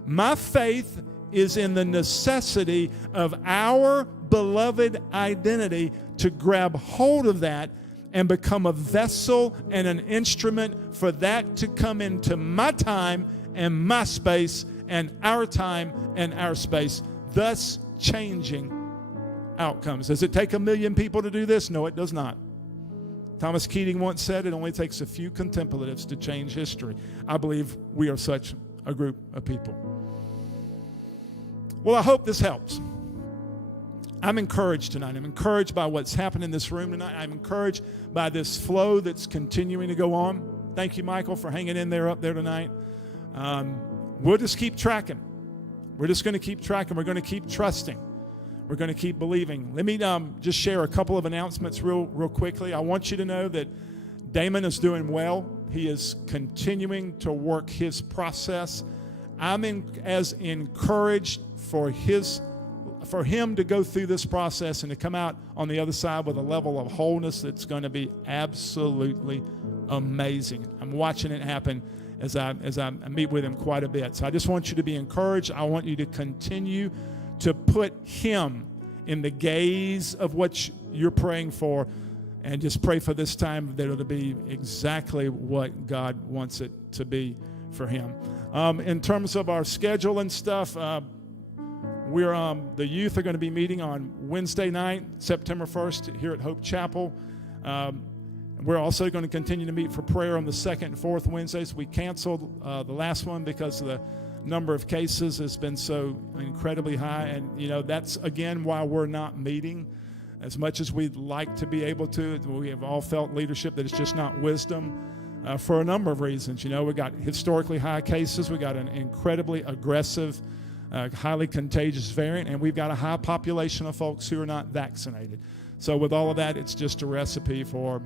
My faith is in the necessity of our beloved identity to grab hold of that and become a vessel and an instrument for that to come into my time and my space and our time and our space, thus changing outcomes. Does it take 1 million people to do this? No, it does not. Thomas Keating once said it only takes a few contemplatives to change history. I believe we are such a group of people. Well, I hope this helps. I'm encouraged tonight. I'm encouraged by what's happened in this room tonight. I'm encouraged by this flow that's continuing to go on. Thank you, Michael, for hanging in there up there tonight. We'll just keep tracking. We're just going to keep tracking. We're going to keep trusting. We're going to keep believing. Let me just share a couple of announcements real quickly. I want you to know that Damon is doing well. He is continuing to work his process. I'm as encouraged for him to go through this process and to come out on the other side with a level of wholeness that's going to be absolutely amazing. I'm watching it happen as I meet with him quite a bit. So I just want you to be encouraged. I want you to continue to put him in the gaze of what you're praying for, and just pray for this time that it'll be exactly what God wants it to be for him. In terms of our schedule and stuff, the youth are going to be meeting on Wednesday night, September 1st, here at Hope Chapel. We're also going to continue to meet for prayer on the second and fourth Wednesdays. We canceled the last one because the number of cases has been so incredibly high. And, that's, again, why we're not meeting as much as we'd like to be able to. We have all felt leadership that it's just not wisdom for a number of reasons. We got historically high cases. We got an incredibly aggressive, highly contagious variant, and we've got a high population of folks who are not vaccinated. So with all of that, it's just a recipe for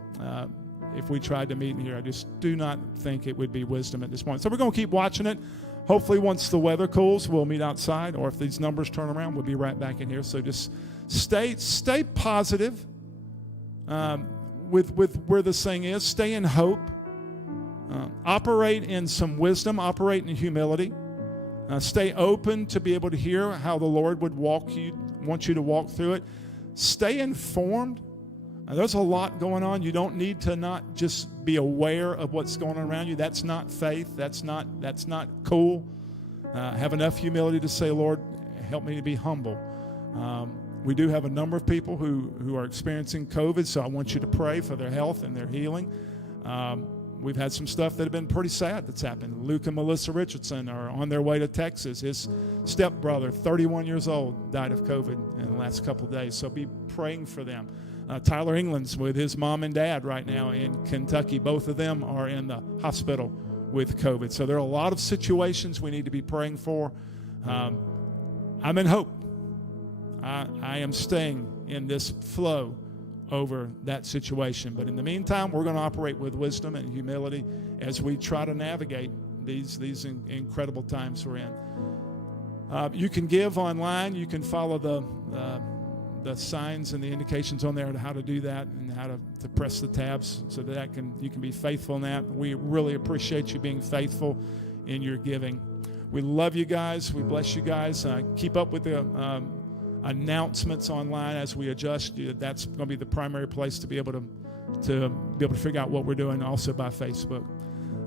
if we tried to meet in here. I just do not think it would be wisdom at this point. So we're going to keep watching it. Hopefully once the weather cools, we'll meet outside, or if these numbers turn around, we'll be right back in here. So just stay positive with where this thing is. Stay in hope. Operate in some wisdom. Operate in humility. Stay open to be able to hear how the Lord would want you to walk through it. Stay informed. There's a lot going on. You don't need to not just be aware of what's going on around you. That's not faith. That's not cool. Have enough humility to say, Lord, help me to be humble. We do have a number of people who are experiencing COVID, so I want you to pray for their health and their healing. We've had some stuff that have been pretty sad that's happened. Luke and Melissa Richardson are on their way to Texas. His stepbrother, 31 years old, died of COVID in the last couple of days, so be praying for them. Tyler England's with his mom and dad right now in Kentucky. Both of them are in the hospital with COVID. So there are a lot of situations we need to be praying for. I'm in hope. I am staying in this flow over that situation. But in the meantime, we're going to operate with wisdom and humility as we try to navigate these incredible times we're in. You can give online. You can follow the signs and the indications on there to how to do that and how to press the tabs so that you can be faithful in that. We really appreciate you being faithful in your giving. We love you guys. We bless you guys. Keep up with the announcements online as we adjust. That's going to be the primary place to be able to figure out what we're doing, also by Facebook.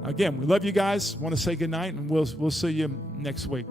Again, we love you guys. Want to say good night, and we'll see you next week.